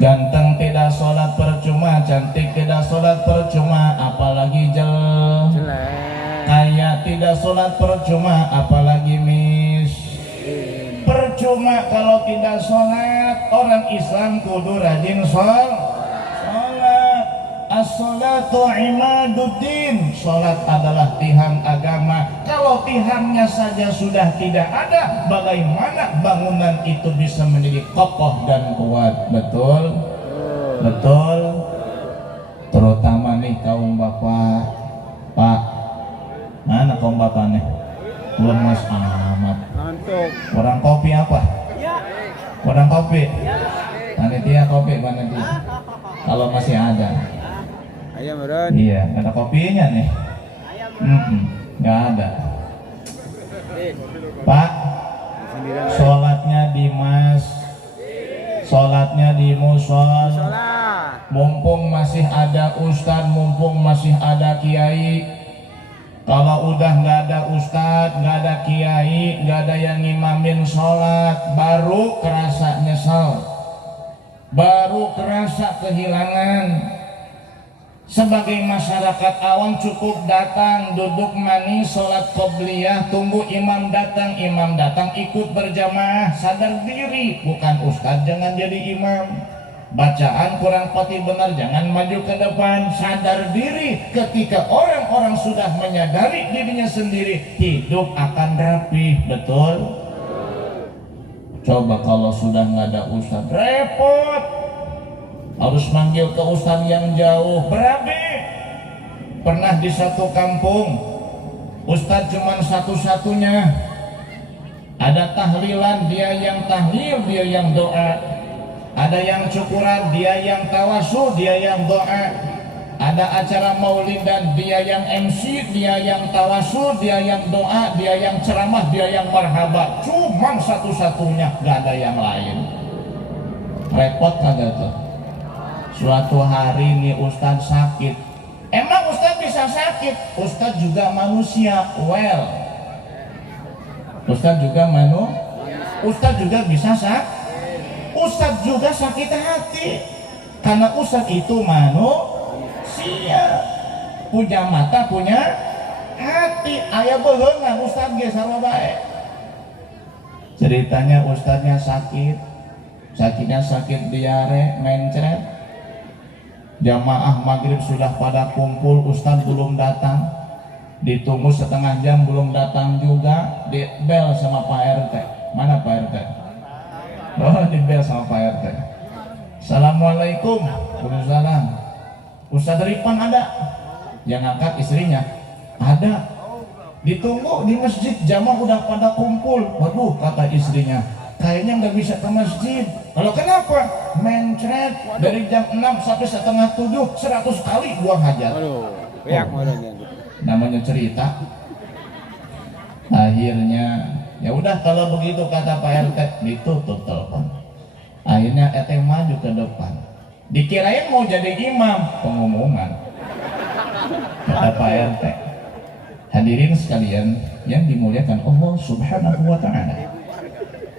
Ganteng tidak sholat percuma, cantik tidak sholat percuma, apalagi jelek. Kaya tidak sholat percuma, apalagi percuma kalau tidak sholat. Orang Islam kudu rajin sholat. As-sholatu imaduddin. Sholat adalah tiang agama. Kalau tiangnya saja sudah tidak ada, bagaimana bangunan itu bisa menjadi kokoh dan kuat? Betul? Betul? Terutama nih kaum bapak. Pak, mana kaum bapak nih? Lemes amat. Orang kopi apa? Orang kopi? Panitia kopi, panitia. Kalau masih ada. Ayam meren. Iya, ada kopinya nih. Nggak ada. Pak, sholatnya di mas, sholatnya di musol. Mumpung masih ada ustad, mumpung masih ada kiai. Kalau udah nggak ada ustad, nggak ada kiai, nggak ada yang ngimamin sholat, baru kerasa nyesel, baru kerasa kehilangan. Sebagai masyarakat awam cukup datang, duduk manis, sholat qobliyah, tunggu imam datang ikut berjamaah, sadar diri, bukan ustadz jangan jadi imam, bacaan kurang pati benar jangan maju ke depan, sadar diri. Ketika orang-orang sudah menyadari dirinya sendiri, hidup akan rapi. Betul? Coba kalau sudah nggak ada ustadz, repot. Harus manggil ke ustadz yang jauh, berabe. Pernah di satu kampung, ustadz cuma satu-satunya. Ada tahlilan, dia yang tahlil, dia yang doa. Ada yang syukuran, dia yang tawasul, dia yang doa. Ada acara maulidan, dia yang MC, dia yang tawasul, dia yang doa, dia yang ceramah, dia yang marhaba. Cuma satu-satunya, gak ada yang lain. Repot kagak tuh? Suatu hari nih ustadz sakit. Emang ustadz bisa sakit? Ustadz juga manusia. Well, ustadz juga ustadz juga bisa sakit. Ustadz juga sakit hati. Karena ustadz itu manusia, punya mata, punya hati. Aya beungan ustadz ge sarua bae. Ceritanya ustadznya sakit. Sakitnya sakit diare, mencret. Jamaah maghrib sudah pada kumpul, ustadz belum datang. Ditunggu setengah jam belum datang juga. Di bel sama Pak RT. Mana Pak RT? Oh, di bel sama Pak RT. Assalamualaikum. Waalaikumsalam. Ustadz Ripan ada? Yang angkat istrinya? Ada. Ditunggu di masjid, jamaah udah pada kumpul. Waduh, kata istrinya, kayaknya nggak bisa ke masjid. Kalau kenapa? Mencret dari jam 6 sampai setengah 7 100 kali buang hajat. Namanya cerita. Akhirnya ya udah kalau begitu kata Pak RT, ditutup telepon. Akhirnya RT maju ke depan. Dikirain mau jadi imam, pengumuman. Kata Pak RT, hadirin sekalian yang dimuliakan Allah Subhanahu wa Ta'ala,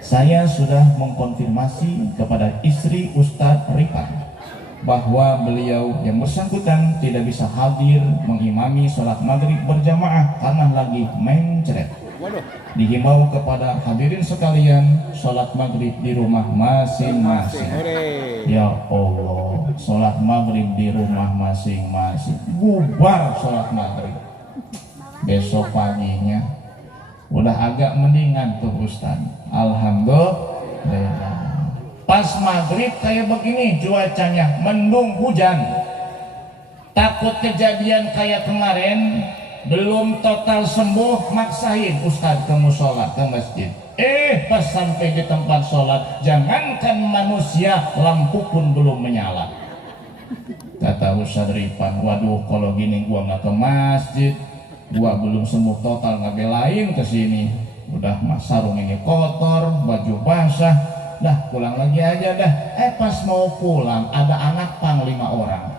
saya sudah mengkonfirmasi kepada istri Ustadz Ripan bahwa beliau yang bersangkutan tidak bisa hadir mengimami sholat maghrib berjamaah karena lagi mencret. Waduh. Dihimbau kepada hadirin sekalian, sholat maghrib di rumah masing-masing. Ya Allah, sholat maghrib di rumah masing-masing. Bubar sholat maghrib. Besok paginya udah agak mendingan tuh Ustaz. Alhamdulillah. Pas maghrib kayak begini cuacanya, mendung hujan. Takut kejadian kayak kemarin, belum total sembuh, maksain Ustaz ke musola, ke masjid. Pas sampai di tempat sholat, jangankan manusia, lampu pun belum menyala. Kata Ustaz Rifan, waduh kalau gini gua nggak ke masjid, gua belum sembuh total, ngabelain ke sini. Udah sarung ini kotor, baju basah, dah pulang lagi aja dah. Pas mau pulang ada anak pang 5 orang.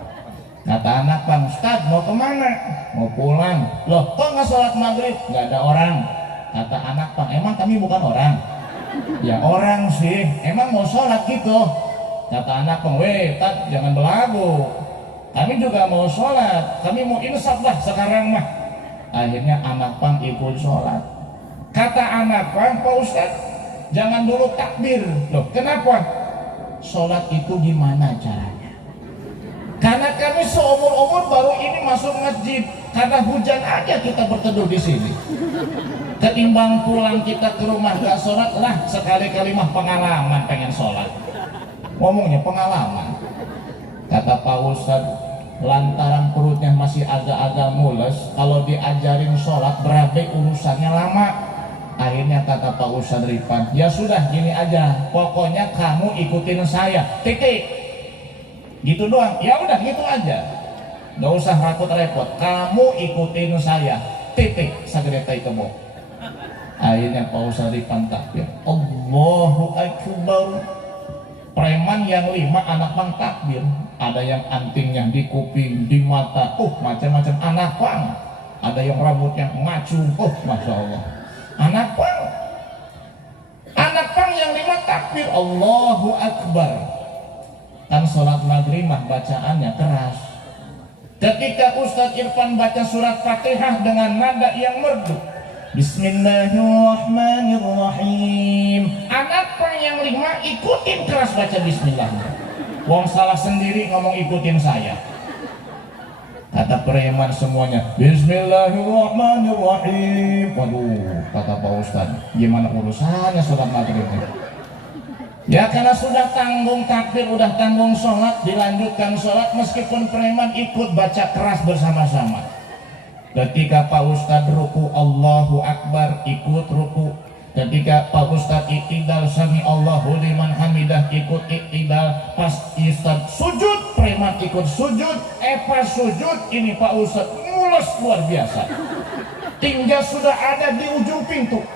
Kata anak pang, Ustaz mau kemana? Mau pulang. Loh kok nggak sholat maghrib? Nggak ada orang. Kata anak pang, emang kami bukan orang? Ya orang sih, emang mau sholat gitu. Kata anak pang, weh Tat jangan belagu, kami juga mau sholat, kami mau insaf lah sekarang mah. Akhirnya anak pang ikut sholat. Kata anak pang, Pak Ustaz jangan dulu takbir. Loh kenapa? Sholat itu gimana caranya? Karena kami seumur-umur baru ini masuk masjid, karena hujan aja kita berteduh di sini. Ketimbang pulang kita ke rumah gak sholat, lah sekali-kali mah pengalaman pengen sholat. Ngomongnya pengalaman. Kata Pak Ustadz, lantaran perutnya masih agak-agak mules, kalau diajarin sholat berabe urusannya lama. Akhirnya kata Pak Ustadz Rifan, ya sudah gini aja, pokoknya kamu ikutin saya, titik. Gitu doang, ya udah gitu aja, nggak usah repot-repot, kamu ikutin saya, titik. Sagede kebo. Akhirnya Pak Ustadz Rifan takbir, Allahu Akbar. Preman yang 5 anak pang takbir, ada yang antingnya di kuping, di mata, macam-macam anak pang. Ada yang rambutnya ngacung, masya Allah, anak pang yang 5 takbir, Allahu Akbar. Kan sholat maghrib mah bacaannya keras. Ketika Ustadz Irfan baca surat Fatihah dengan nada yang merdu, Bismillahirrahmanirrahim, anak pang yang 5 ikutin keras baca Bismillah. Wong salah sendiri ngomong ikutin saya. Kata preman semuanya Bismillahirrahmanirrahim. Waduh, kata Pak Ustadz, gimana urusannya sholat maghrib? Ya karena sudah tanggung takbir, udah tanggung sholat, dilanjutkan sholat meskipun preman ikut baca keras bersama-sama. Ketika Pak Ustadz ruku, Allahu Akbar, ikut ruku. Ketika Pak Ustadz iktidal, sami Allahu liman hamidah, ikut iktidal. Pas Ustadz sujud, preman ikut sujud. Pas sujud, ini Pak Ustadz mulus luar biasa. Tinggal sudah ada di ujung pintu,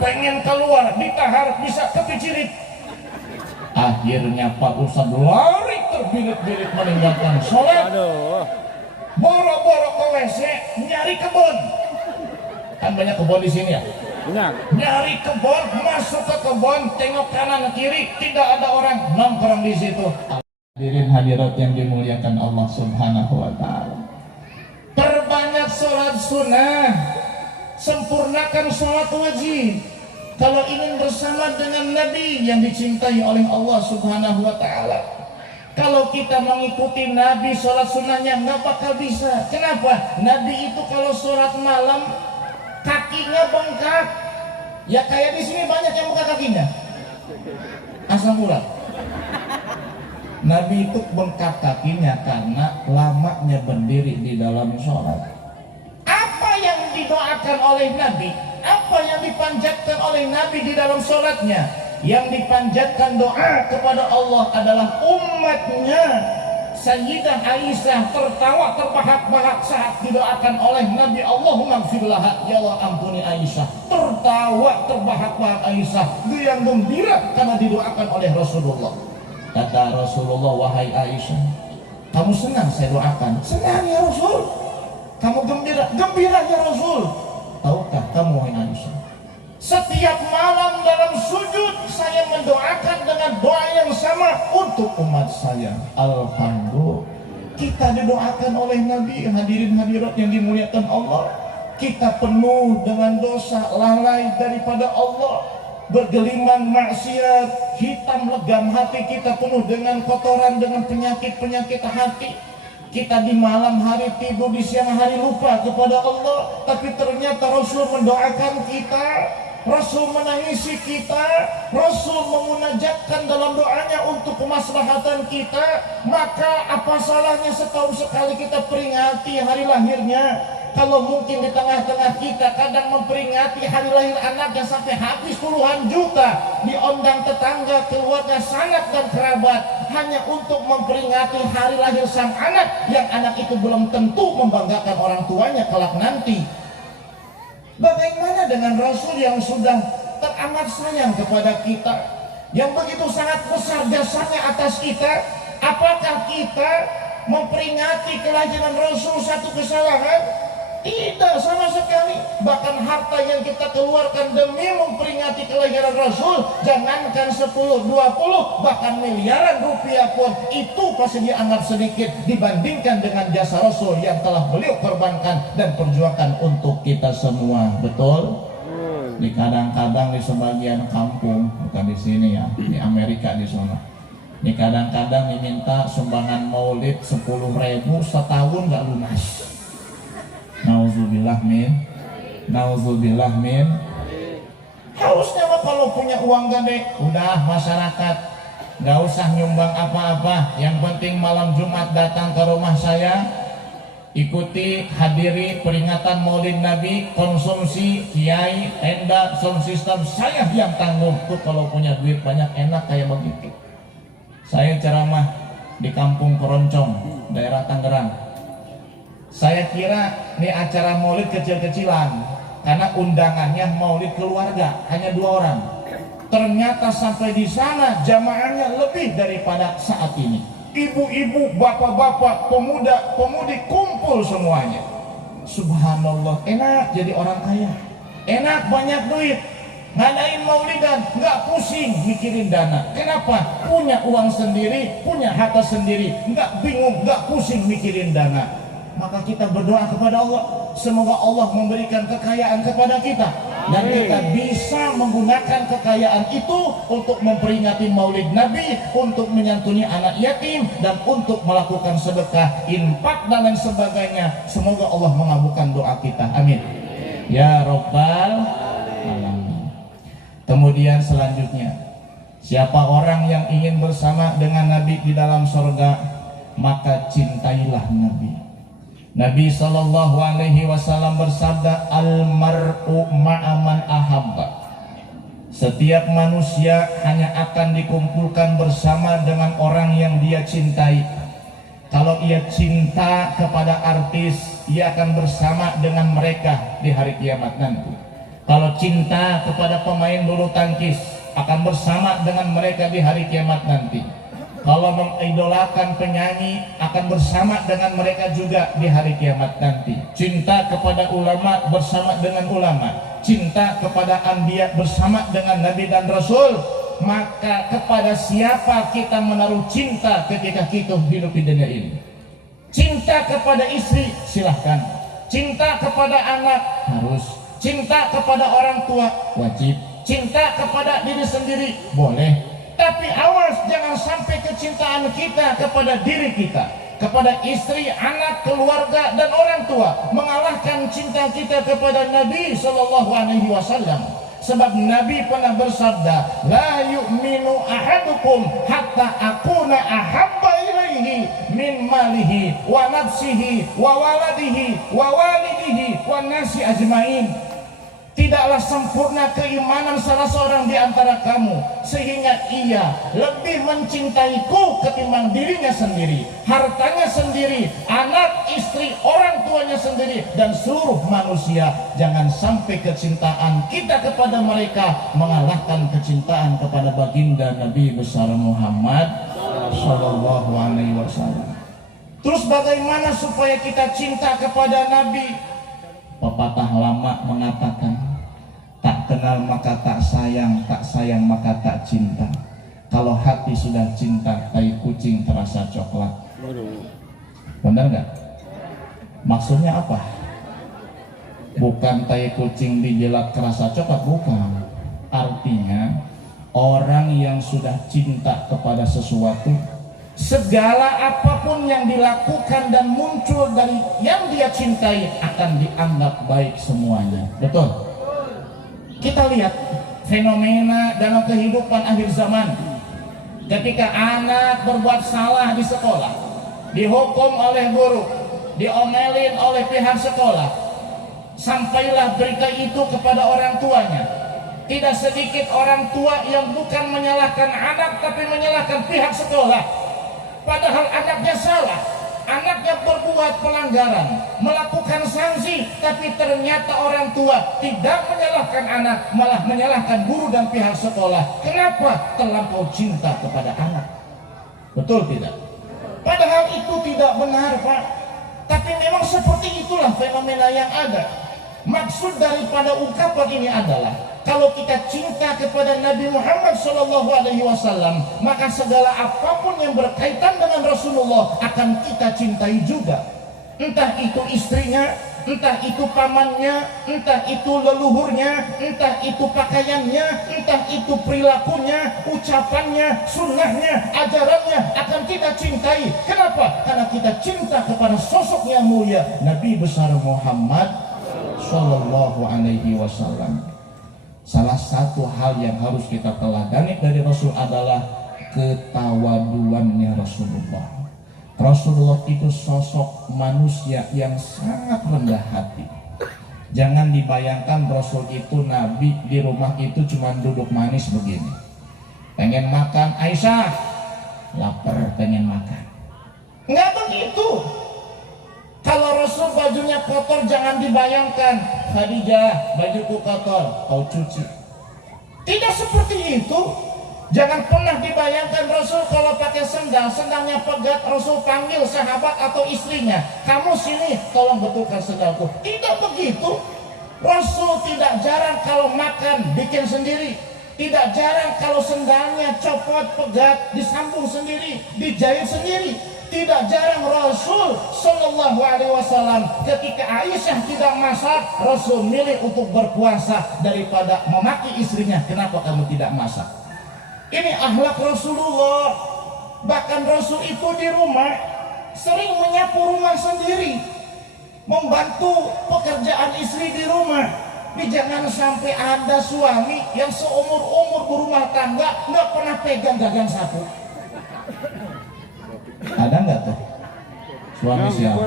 pengen keluar, ditahar bisa kepicirit. Akhirnya Pak Ustadz lari terbirit-birit meninggalkan sholat. Boro-boro ke WC nyari kebun. Kan banyak kebun di sini ya. Benar. Nyari kebun, masuk ke kebun, tengok kanan kiri, tidak ada orang, nongkrong di situ. Hadirin hadirat yang dimuliakan Allah Subhanahu wa taala. Perbanyak sholat sunnah, sempurnakan sholat wajib. Kalau ingin bersama dengan Nabi yang dicintai oleh Allah Subhanahu wa taala. Kalau kita mengikuti Nabi, sholat sunnahnya nggak bakal bisa. Kenapa? Nabi itu kalau sholat malam kakinya bengkak. Ya kayak di sini banyak yang bengkak kakinya. Asam urat. Nabi itu bengkak kakinya karena lamanya berdiri di dalam sholat. Apa yang didoakan oleh Nabi? Apa yang dipanjatkan oleh Nabi di dalam sholatnya? Yang dipanjatkan doa kepada Allah adalah umatnya. Sayyidah Aisyah tertawa terbahak-bahak saat didoakan oleh Nabi, Allahumma gfirlaha, ya Allah ampuni Aisyah. Tertawa terbahak-bahak Aisyah, dia yang gembira karena didoakan oleh Rasulullah. Kata Rasulullah, wahai Aisyah, kamu senang saya doakan? Senang ya Rasul. Kamu gembira? Gembira ya Rasul. Tahukah kamu wahai Aisyah, setiap malam dalam sujud saya mendoakan dengan doa yang sama untuk umat saya. Alhamdulillah, kita didoakan oleh Nabi. Hadirin hadirat yang dimuliakan Allah, kita penuh dengan dosa, lalai daripada Allah, bergelimang maksiat, hitam legam hati kita penuh dengan kotoran, dengan penyakit-penyakit hati. Kita di malam hari tidur, di siang hari lupa kepada Allah, tapi ternyata Rasul mendoakan kita, Rasul menangisi kita, Rasul memunajatkan dalam doanya untuk kemaslahatan kita. Maka apa salahnya setahun sekali kita peringati hari lahirnya? Kalau mungkin di tengah-tengah kita kadang memperingati hari lahir anaknya sampai habis puluhan juta, diundang tetangga, keluarga, sanak dan kerabat, hanya untuk memperingati hari lahir sang anak, yang anak itu belum tentu membanggakan orang tuanya kelak nanti. Bagaimana dengan Rasul yang sudah teramat sayang kepada kita, yang begitu sangat besar jasanya atas kita? Apakah kita memperingati kelahiran Rasul satu kesalahan? Tidak sama sekali. Bahkan harta yang kita keluarkan demi memperingati kelahiran Rasul, jangankan 10, 20, bahkan miliaran rupiah pun, itu pasti dianggap sedikit dibandingkan dengan jasa Rasul yang telah beliau korbankan dan perjuangkan untuk kita semua. Betul? Di kadang-kadang di sebagian kampung, bukan di sini ya, di Amerika di sana, di kadang-kadang diminta sumbangan maulid 10.000 setahun gak lunas. Nauzubillah min, nauzubillah min. Harusnya mah kalau punya uang gede, udah masyarakat gak usah nyumbang apa-apa. Yang penting malam Jumat datang ke rumah saya, ikuti, hadiri peringatan Maulid Nabi, konsumsi, kiai, tenda, sound system, saya yang tanggung. Tuh kalau punya duit banyak enak kayak begitu. Saya ceramah di Kampung Keroncong, daerah Tangerang. Saya kira ini acara maulid kecil-kecilan, karena undangannya maulid keluarga, hanya 2 orang. Ternyata sampai di sana jamaahnya lebih daripada saat ini. Ibu-ibu, bapak-bapak, pemuda, pemudi kumpul semuanya. Subhanallah, enak jadi orang kaya, enak banyak duit, ngadain maulidan, nggak pusing mikirin dana. Kenapa? Punya uang sendiri, punya harta sendiri, nggak bingung, nggak pusing mikirin dana. Maka kita berdoa kepada Allah, semoga Allah memberikan kekayaan kepada kita, dan kita bisa menggunakan kekayaan itu untuk memperingati Maulid Nabi, untuk menyantuni anak yatim, dan untuk melakukan sedekah, infak dan lain sebagainya. Semoga Allah mengabulkan doa kita, amin ya Rabbal alamin. Kemudian selanjutnya, siapa orang yang ingin bersama dengan Nabi di dalam surga, maka cintailah Nabi. Nabi SAW bersabda, almar'u ma'aman ahabba. Setiap manusia hanya akan dikumpulkan bersama dengan orang yang dia cintai. Kalau ia cinta kepada artis, ia akan bersama dengan mereka di hari kiamat nanti. Kalau cinta kepada pemain bulu tangkis, akan bersama dengan mereka di hari kiamat nanti. Kalau mengidolakan penyanyi, akan bersama dengan mereka juga di hari kiamat nanti. Cinta kepada ulama, bersama dengan ulama. Cinta kepada anbiya, bersama dengan nabi dan rasul. Maka kepada siapa kita menaruh cinta ketika kita hidup di dunia ini? Cinta kepada istri, silahkan. Cinta kepada anak, harus. Cinta kepada orang tua, wajib. Cinta kepada diri sendiri, boleh. Tapi awas, jangan sampai kecintaan kita kepada diri kita, kepada istri, anak, keluarga, dan orang tua mengalahkan cinta kita kepada Nabi SAW. Sebab Nabi pernah bersabda, la yu'minu ahadukum hatta akuna ahabba ilaihi min malihi wa nafsihi wa waladihi wa walidihi wa nasi ajmain. Tidaklah sempurna keimanan salah seorang di antara kamu sehingga ia lebih mencintaiku ketimbang dirinya sendiri, hartanya sendiri, anak, istri, orang tuanya sendiri, dan seluruh manusia. Jangan sampai kecintaan kita kepada mereka mengalahkan kecintaan kepada baginda Nabi besar Muhammad Sallallahu Alaihi Wasallam. Terus bagaimana supaya kita cinta kepada Nabi? Pepatah lama mengatakan, tak kenal maka tak sayang maka tak cinta. Kalau hati sudah cinta, tai kucing terasa coklat. Benar nggak? Maksudnya apa? Bukan tai kucing dijilat kerasa coklat, bukan. Artinya orang yang sudah cinta kepada sesuatu, segala apapun yang dilakukan dan muncul dari yang dia cintai akan dianggap baik semuanya. Betul? Kita lihat fenomena dalam kehidupan akhir zaman. Ketika anak berbuat salah di sekolah, dihukum oleh guru, diomelin oleh pihak sekolah, sampailah berita itu kepada orang tuanya. Tidak sedikit orang tua yang bukan menyalahkan anak tapi menyalahkan pihak sekolah. Padahal anaknya salah, anaknya berbuat pelanggaran, melakukan sanksi, tapi ternyata orang tua tidak menyalahkan anak, malah menyalahkan guru dan pihak sekolah. Kenapa? Terlampau cinta kepada anak. Betul tidak? Padahal itu tidak benar, Pak. Tapi memang seperti itulah fenomena yang ada. Maksud daripada ungkapan ini adalah kalau kita cinta kepada Nabi Muhammad SAW, maka segala apapun yang berkaitan dengan Rasulullah akan kita cintai juga. Entah itu istrinya, entah itu pamannya, entah itu leluhurnya, entah itu pakaiannya, entah itu perilakunya, ucapannya, sunnahnya, ajarannya, akan kita cintai. Kenapa? Karena kita cinta kepada sosok yang mulia, Nabi besar Muhammad Sallallahu Alaihi Wasallam. Salah satu hal yang harus kita teladani dari Rasul adalah ketawaduannya Rasulullah. Rasulullah itu sosok manusia yang sangat rendah hati. Jangan dibayangkan Rasul itu Nabi di rumah itu cuma duduk manis begini. Pengen makan, Aisyah, lapar pengen makan. Enggak begitu. Kalau Rasul bajunya kotor jangan dibayangkan, Khadijah bajuku kotor, kau cuci. Tidak seperti itu. Jangan pernah dibayangkan Rasul kalau pakai sendal, sendalnya pegat, Rasul panggil sahabat atau istrinya, kamu sini tolong betulkan sendalku. Tidak begitu. Rasul tidak jarang kalau makan bikin sendiri. Tidak jarang kalau sendalnya copot, pegat, disambung sendiri, dijahit sendiri. Tidak jarang Rasul Sallallahu Alaihi Wasallam ketika Aisyah tidak masak, Rasul milih untuk berpuasa daripada memaki istrinya. Kenapa kamu tidak masak? Ini akhlak Rasulullah. Bahkan Rasul itu di rumah sering menyapu rumah sendiri, membantu pekerjaan istri di rumah. Tapi jangan sampai ada suami yang seumur-umur berumah tangga nggak pernah pegang gagang sapu. Ada nggak tuh suami siapa?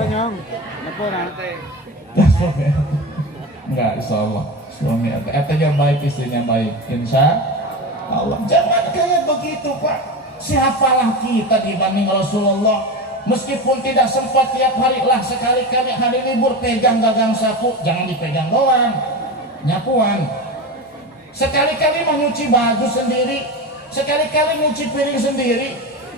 Enggak, insya Allah suami etanya baik, istrinya baik, insya Allah. Jangan kayak begitu, Pak. Siapalah kita dibanding Rasulullah? Meskipun tidak sempat tiap hari lah, sekali-kali hari libur pegang gagang sapu. Jangan dipegang doang, nyapuan. Sekali-kali menyuci baju sendiri, sekali-kali nyuci piring sendiri,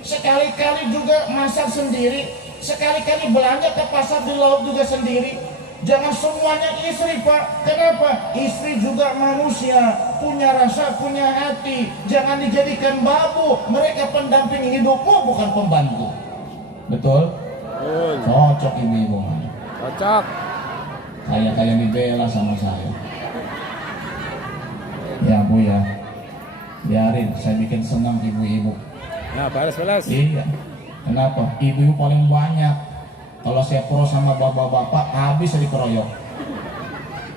sekali-kali juga masak sendiri, sekali-kali belanja ke pasar di laut juga sendiri. Jangan semuanya istri, Pak. Kenapa? Istri juga manusia, punya rasa, punya hati. Jangan dijadikan babu. Mereka pendamping hidupmu, bukan pembantu. Betul? Cocok ibu-ibu. Cocok. Kayak dibela sama saya. Ya Bu ya, biarin saya bikin senang ibu-ibu. Nah, balas. Iya. Kenapa? Ibu-ibu paling banyak. Kalau saya pro sama bapak-bapak, habis saya dikeroyok.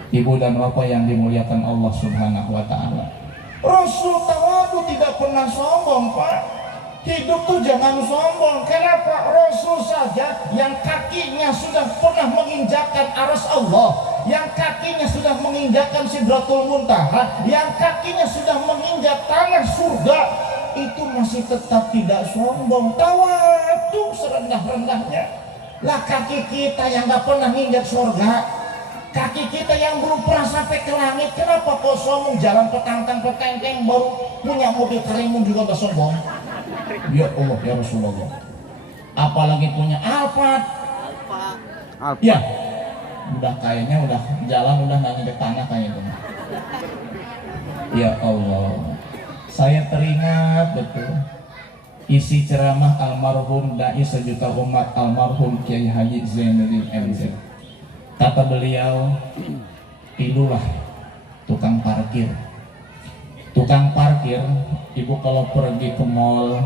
Ibu dan bapak yang dimuliakan Allah Subhanahu wa Ta'ala. Rasul tawadu tidak pernah sombong, Pak. Hidup tuh jangan sombong. Kenapa? Rasul saja yang kakinya sudah pernah menginjakkan aras Allah, yang kakinya sudah menginjakkan Sidratul Muntaha, yang kakinya sudah menginjak tanah surga, itu masih tetap tidak sombong. Tawadu serendah-rendahnya. Lah kaki kita yang gak pernah nginjak surga, kaki kita yang belum pernah sampai ke langit, kenapa kau sombong? Jalan petang-petang baru punya mobil karimun juga gak sombong. Ya Allah ya Rasulullah. Apalagi punya Alphard. Ya, udah kayaknya udah jalan udah gak nginjak tanah kayak itu. Ya Allah, saya teringat betul isi ceramah almarhum dai sejuta umat almarhum Kiai Haji Zainuddin MZ. Kata beliau, Itulah tukang parkir. Tukang parkir, ibu kalau pergi ke mall,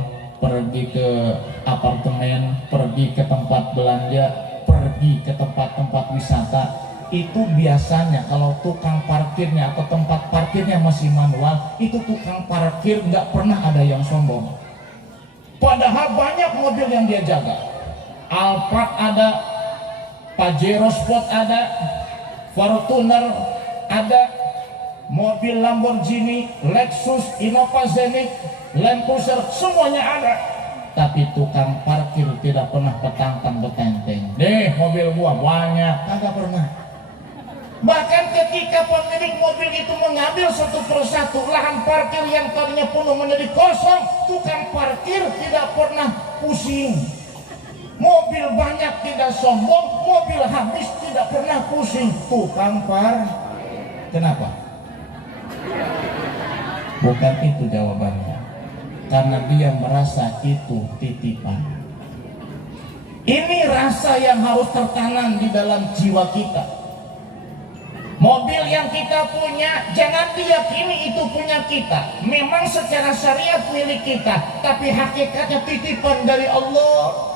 pergi ke apartemen, pergi ke tempat belanja, pergi ke tempat-tempat wisata, itu biasanya kalau tukang parkirnya atau tempat parkirnya masih manual, itu tukang parkir nggak pernah ada yang sombong. Padahal banyak mobil yang dia jaga. Alphard ada, Pajero Sport ada, Fortuner ada, mobil Lamborghini, Lexus, Innova Zenith, Land Cruiser, semuanya ada. Tapi tukang parkir tidak pernah petantang betenteng. Deh, mobil gua banyak, kagak pernah. Bahkan ketika pemilik mobil itu mengambil satu persatu lahan parkir yang tadinya penuh menjadi kosong, tukang parkir tidak pernah pusing. Mobil banyak tidak sombong, mobil habis tidak pernah pusing. Tukang Kenapa? Bukan itu jawabannya. Karena dia merasa itu titipan. Ini rasa yang harus tertanam di dalam jiwa kita. Mobil yang kita punya, jangan diyakini itu punya kita. Memang secara syariat milik kita, tapi hakikatnya titipan dari Allah.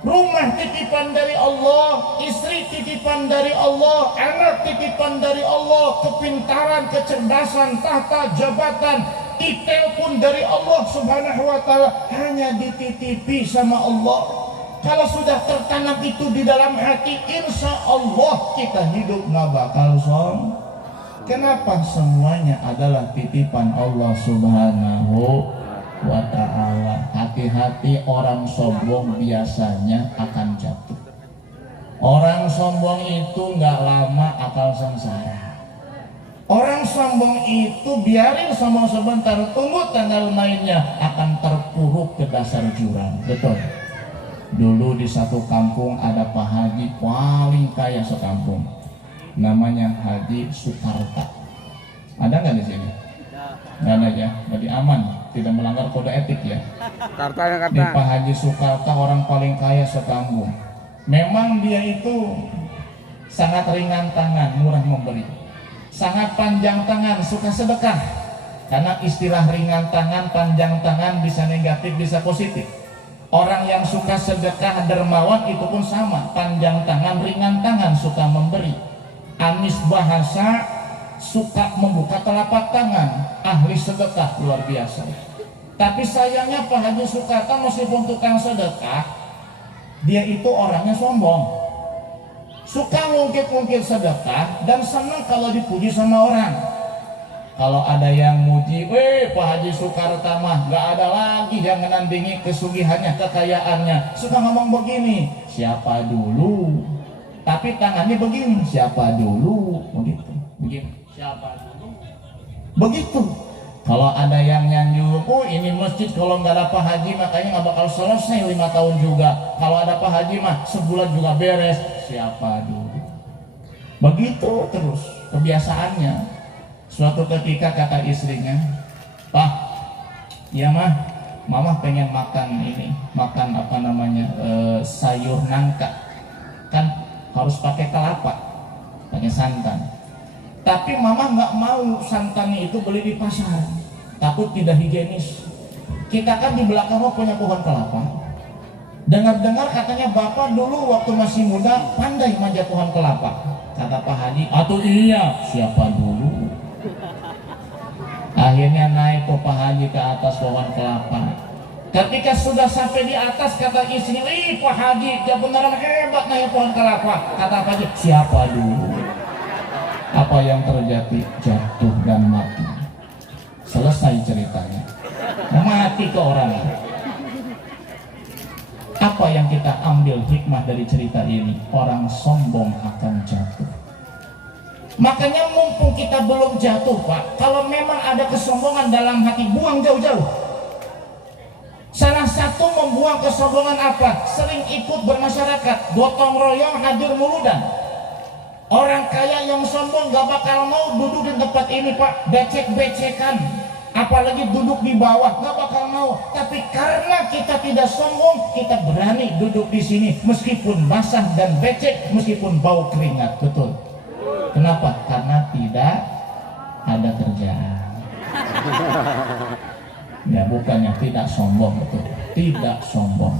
Rumah titipan dari Allah, istri titipan dari Allah, anak titipan dari Allah, kepintaran, kecerdasan, tahta, jabatan, titel pun dari Allah Subhanahu wa ta'ala, hanya dititipi sama Allah. Kalau sudah tertanam itu di dalam hati, insya Allah kita hidup nggak bakal sombong. Kenapa? Semuanya adalah titipan Allah Subhanahu wa ta'ala. Hati-hati, orang sombong biasanya akan jatuh. Orang sombong itu nggak lama akal sengsara. Orang sombong itu biarin sombong sebentar, tunggu tanggal mainnya akan terpuruk ke dasar jurang. Betul. Dulu di satu kampung ada Pak Haji paling kaya sekampung, namanya Haji Sukarta. Ada nggak di sini? Nggak ada ya, jadi aman, tidak melanggar kode etik ya. Ini Pak Haji Sukarta orang paling kaya sekampung. Memang dia itu sangat ringan tangan, murah memberi, sangat panjang tangan, suka sedekah. Karena istilah ringan tangan, panjang tangan bisa negatif, bisa positif. Orang yang suka sedekah dermawan itu pun sama, panjang tangan, ringan tangan, suka memberi. Anis bahasa, suka membuka telapak tangan, ahli sedekah luar biasa. Tapi sayangnya Pak Haji Sukarta meskipun tukang sedekah, dia itu orangnya sombong. Suka ngungkit-ngungkit sedekah dan senang kalau dipuji sama orang. Kalau ada yang muji, Pak Haji Sukarta mah gak ada lagi yang menandingi kesugihannya, kekayaannya. Suka ngomong begini, siapa dulu? Tapi tangannya begini, siapa dulu? Begitu, siapa dulu? Begitu. Kalau ada yang nyanjung, ini masjid kalau nggak ada Pak Haji makanya nggak bakal selesai 5 tahun juga. Kalau ada Pak Haji mah sebulan juga beres. Siapa dulu? Begitu terus kebiasaannya. Suatu ketika kata istrinya, Pak, ya mah, mama pengen makan ini, makan apa namanya, sayur nangka, kan harus pakai kelapa, pakai santan. Tapi mama nggak mau santannya itu beli di pasar, takut tidak higienis. Kita kan di belakang punya pohon kelapa. Dengar-dengar katanya bapak dulu waktu masih muda pandai manjat pohon kelapa. Kata Pak Haji, atuh iya, siapa dulu? Akhirnya naik ke Pak Haji ke atas pohon kelapa. Ketika sudah sampai di atas, kata istri, Pak Haji, dia beneran hebat naik pohon kelapa. Kata Pak Haji, siapa dulu? Apa yang terjadi? Jatuh dan mati. Selesai ceritanya. Mati ke orang. Apa yang kita ambil hikmah dari cerita ini? Orang sombong akan jatuh. Makanya mumpung kita belum jatuh, Pak, kalau memang ada kesombongan dalam hati, buang jauh-jauh. Salah satu membuang kesombongan apa? Sering ikut bermasyarakat, gotong royong, hadir muludan. Orang kaya yang sombong gak bakal mau duduk di tempat ini, Pak, becek-becekan, apalagi duduk di bawah, gak bakal mau. Tapi karena kita tidak sombong, kita berani duduk di sini meskipun basah dan becek, meskipun bau keringat. Betul. Kenapa? Karena tidak ada kerjaan. Ya bukannya tidak sombong, betul. Tidak sombong.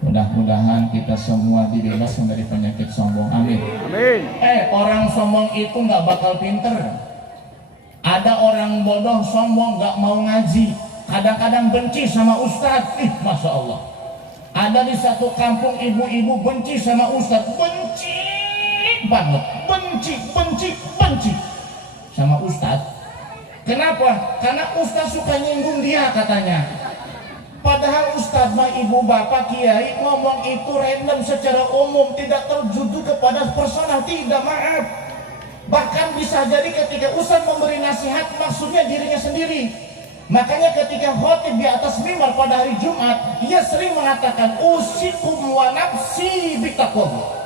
Mudah-mudahan kita semua dibebaskan dari penyakit sombong. Amin. Amin. Orang sombong itu nggak bakal pinter. Ada orang bodoh sombong nggak mau ngaji. Kadang-kadang benci sama ustadz. Masya Allah. Ada di satu kampung ibu-ibu benci sama ustadz. Benci banget. Benci sama ustadz. Kenapa? Karena ustadz suka nyinggung dia katanya. Padahal ustadz mah ibu bapak kiai ngomong itu random secara umum, tidak tertuju kepada personal, tidak, maaf. Bahkan bisa jadi ketika ustadz memberi nasihat maksudnya dirinya sendiri. Makanya ketika khotib di atas mimbar pada hari Jumat, ia sering mengatakan usikum wa nafsi bitaqwa.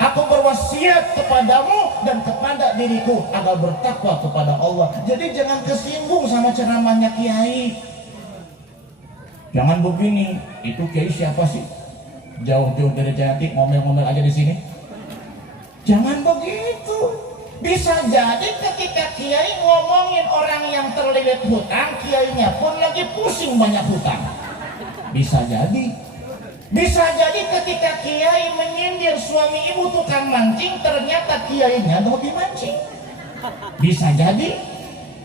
Aku berwasiat kepadamu dan kepada diriku agar bertakwa kepada Allah. Jadi jangan kesinggung sama ceramahnya kiai. Jangan begini, itu kiai siapa sih? Jauh-jauh dari Jayanti, ngomel-ngomel aja di sini. Jangan begitu. Bisa jadi ketika kiai ngomongin orang yang terlilit hutang, kiainya pun lagi pusing banyak hutang. Bisa jadi. Bisa jadi ketika kiai menyindir suami ibu tukang mancing, ternyata kiainya hobi mancing. Bisa jadi.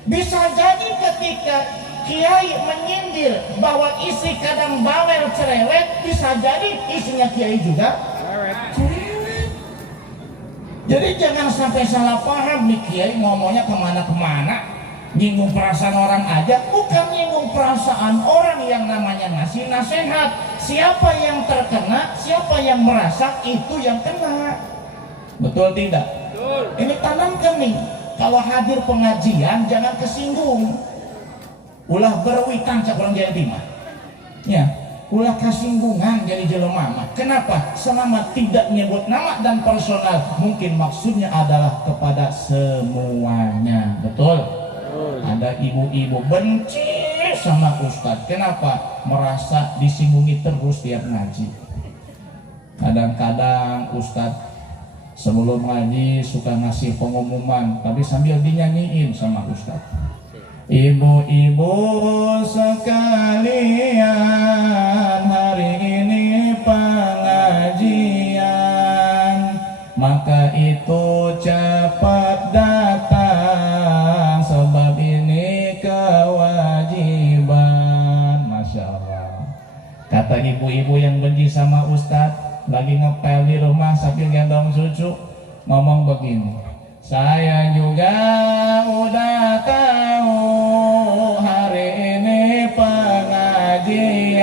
Bisa jadi ketika kiai menyindir bahwa isi kadang bawel cerewet, bisa jadi isinya kiai juga cerewet. Jadi jangan sampai salah paham nih, kiai ngomongnya kemana-kemana, nyinggung perasaan orang aja. Bukan nyinggung perasaan orang, yang namanya ngasih nasihat. Siapa yang terkena, siapa yang merasa, itu yang kena. Betul tidak? Betul. Ini tanamkan nih, kalau hadir pengajian jangan kesinggung. Ulah berwitan cak orang jadi mah. Ya, ulah kasinggungan jadi jelema. Kenapa? Selama tidak menyebut nama dan personal, mungkin maksudnya adalah kepada semuanya. Betul? Ada ibu-ibu benci sama ustadz. Kenapa? Merasa disinggungi terus tiap ngaji. Kadang-kadang ustadz sebelum ngaji suka ngasih pengumuman, tapi sambil dinyanyiin sama ustadz. Ibu-ibu sekalian, hari ini pengajian, maka itu cepat datang, sebab ini kewajiban. Masya Allah. Kata ibu-ibu yang benci sama ustadz, lagi ngepel di rumah sambil gendong cucu, ngomong begini, saya juga udah tahu hari ini pengajian,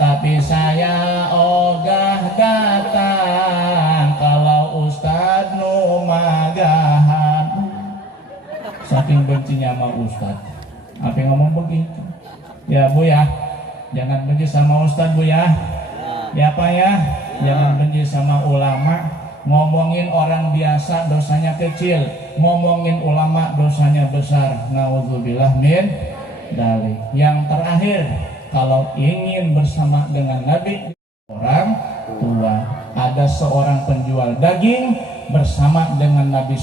tapi saya ogah datang kalau Ustadz nu magahan. Saking bencinya sama Ustadz, apa ngomong begitu? Ya Bu ya, jangan benci sama Ustadz Bu ya. Ya Pak ya, jangan benci sama ulama. Ngomongin orang biasa dosanya kecil, ngomongin ulama dosanya besar. Nauzubillah min dzalik. Yang terakhir, kalau ingin bersama dengan Nabi, orang tua. Ada seorang penjual daging bersama dengan Nabi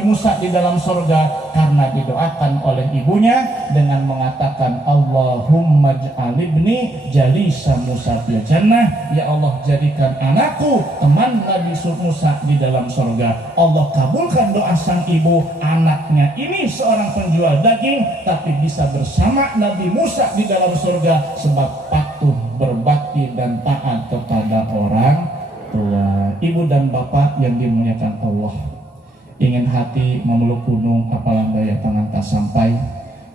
Musa di dalam surga karena didoakan oleh ibunya dengan mengatakan Allahumma ja'alibni jalisa Musa fil jannah. Ya Allah, jadikan anakku teman Nabi Musa di dalam surga. Allah kabulkan doa sang ibu, anaknya ini seorang penjual daging tapi bisa bersama Nabi Musa di dalam surga sebab patuh, berbakti dan taat kepada orang tua. Ibu dan bapak yang dimuliakan Allah, ingin hati memeluk gunung apalah daya tangan tak sampai.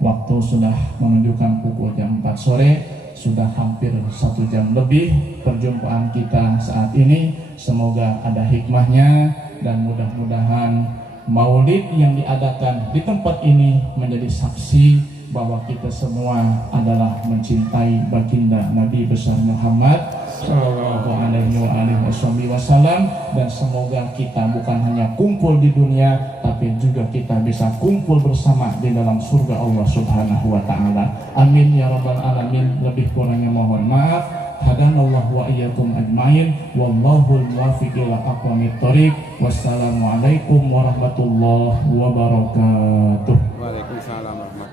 Waktu sudah menunjukkan pukul jam 4 sore, sudah hampir 1 jam lebih perjumpaan kita saat ini. Semoga ada hikmahnya dan mudah-mudahan maulid yang diadakan di tempat ini menjadi saksi bahwa kita semua adalah mencintai baginda Nabi besar Muhammad Sallallahu Alaihi Wasallam, dan semoga kita bukan hanya kumpul di dunia tapi juga kita bisa kumpul bersama di dalam surga Allah Subhanahu Wa Taala. Amin ya rabbal alamin. Lebih kurangnya mohon maaf. hadanallahu wa iyyakum ajmain wallahul muwaffiq ila aqwamit thoriq. Wassalamualaikum warahmatullahi wabarakatuh. Waalaikumsalam.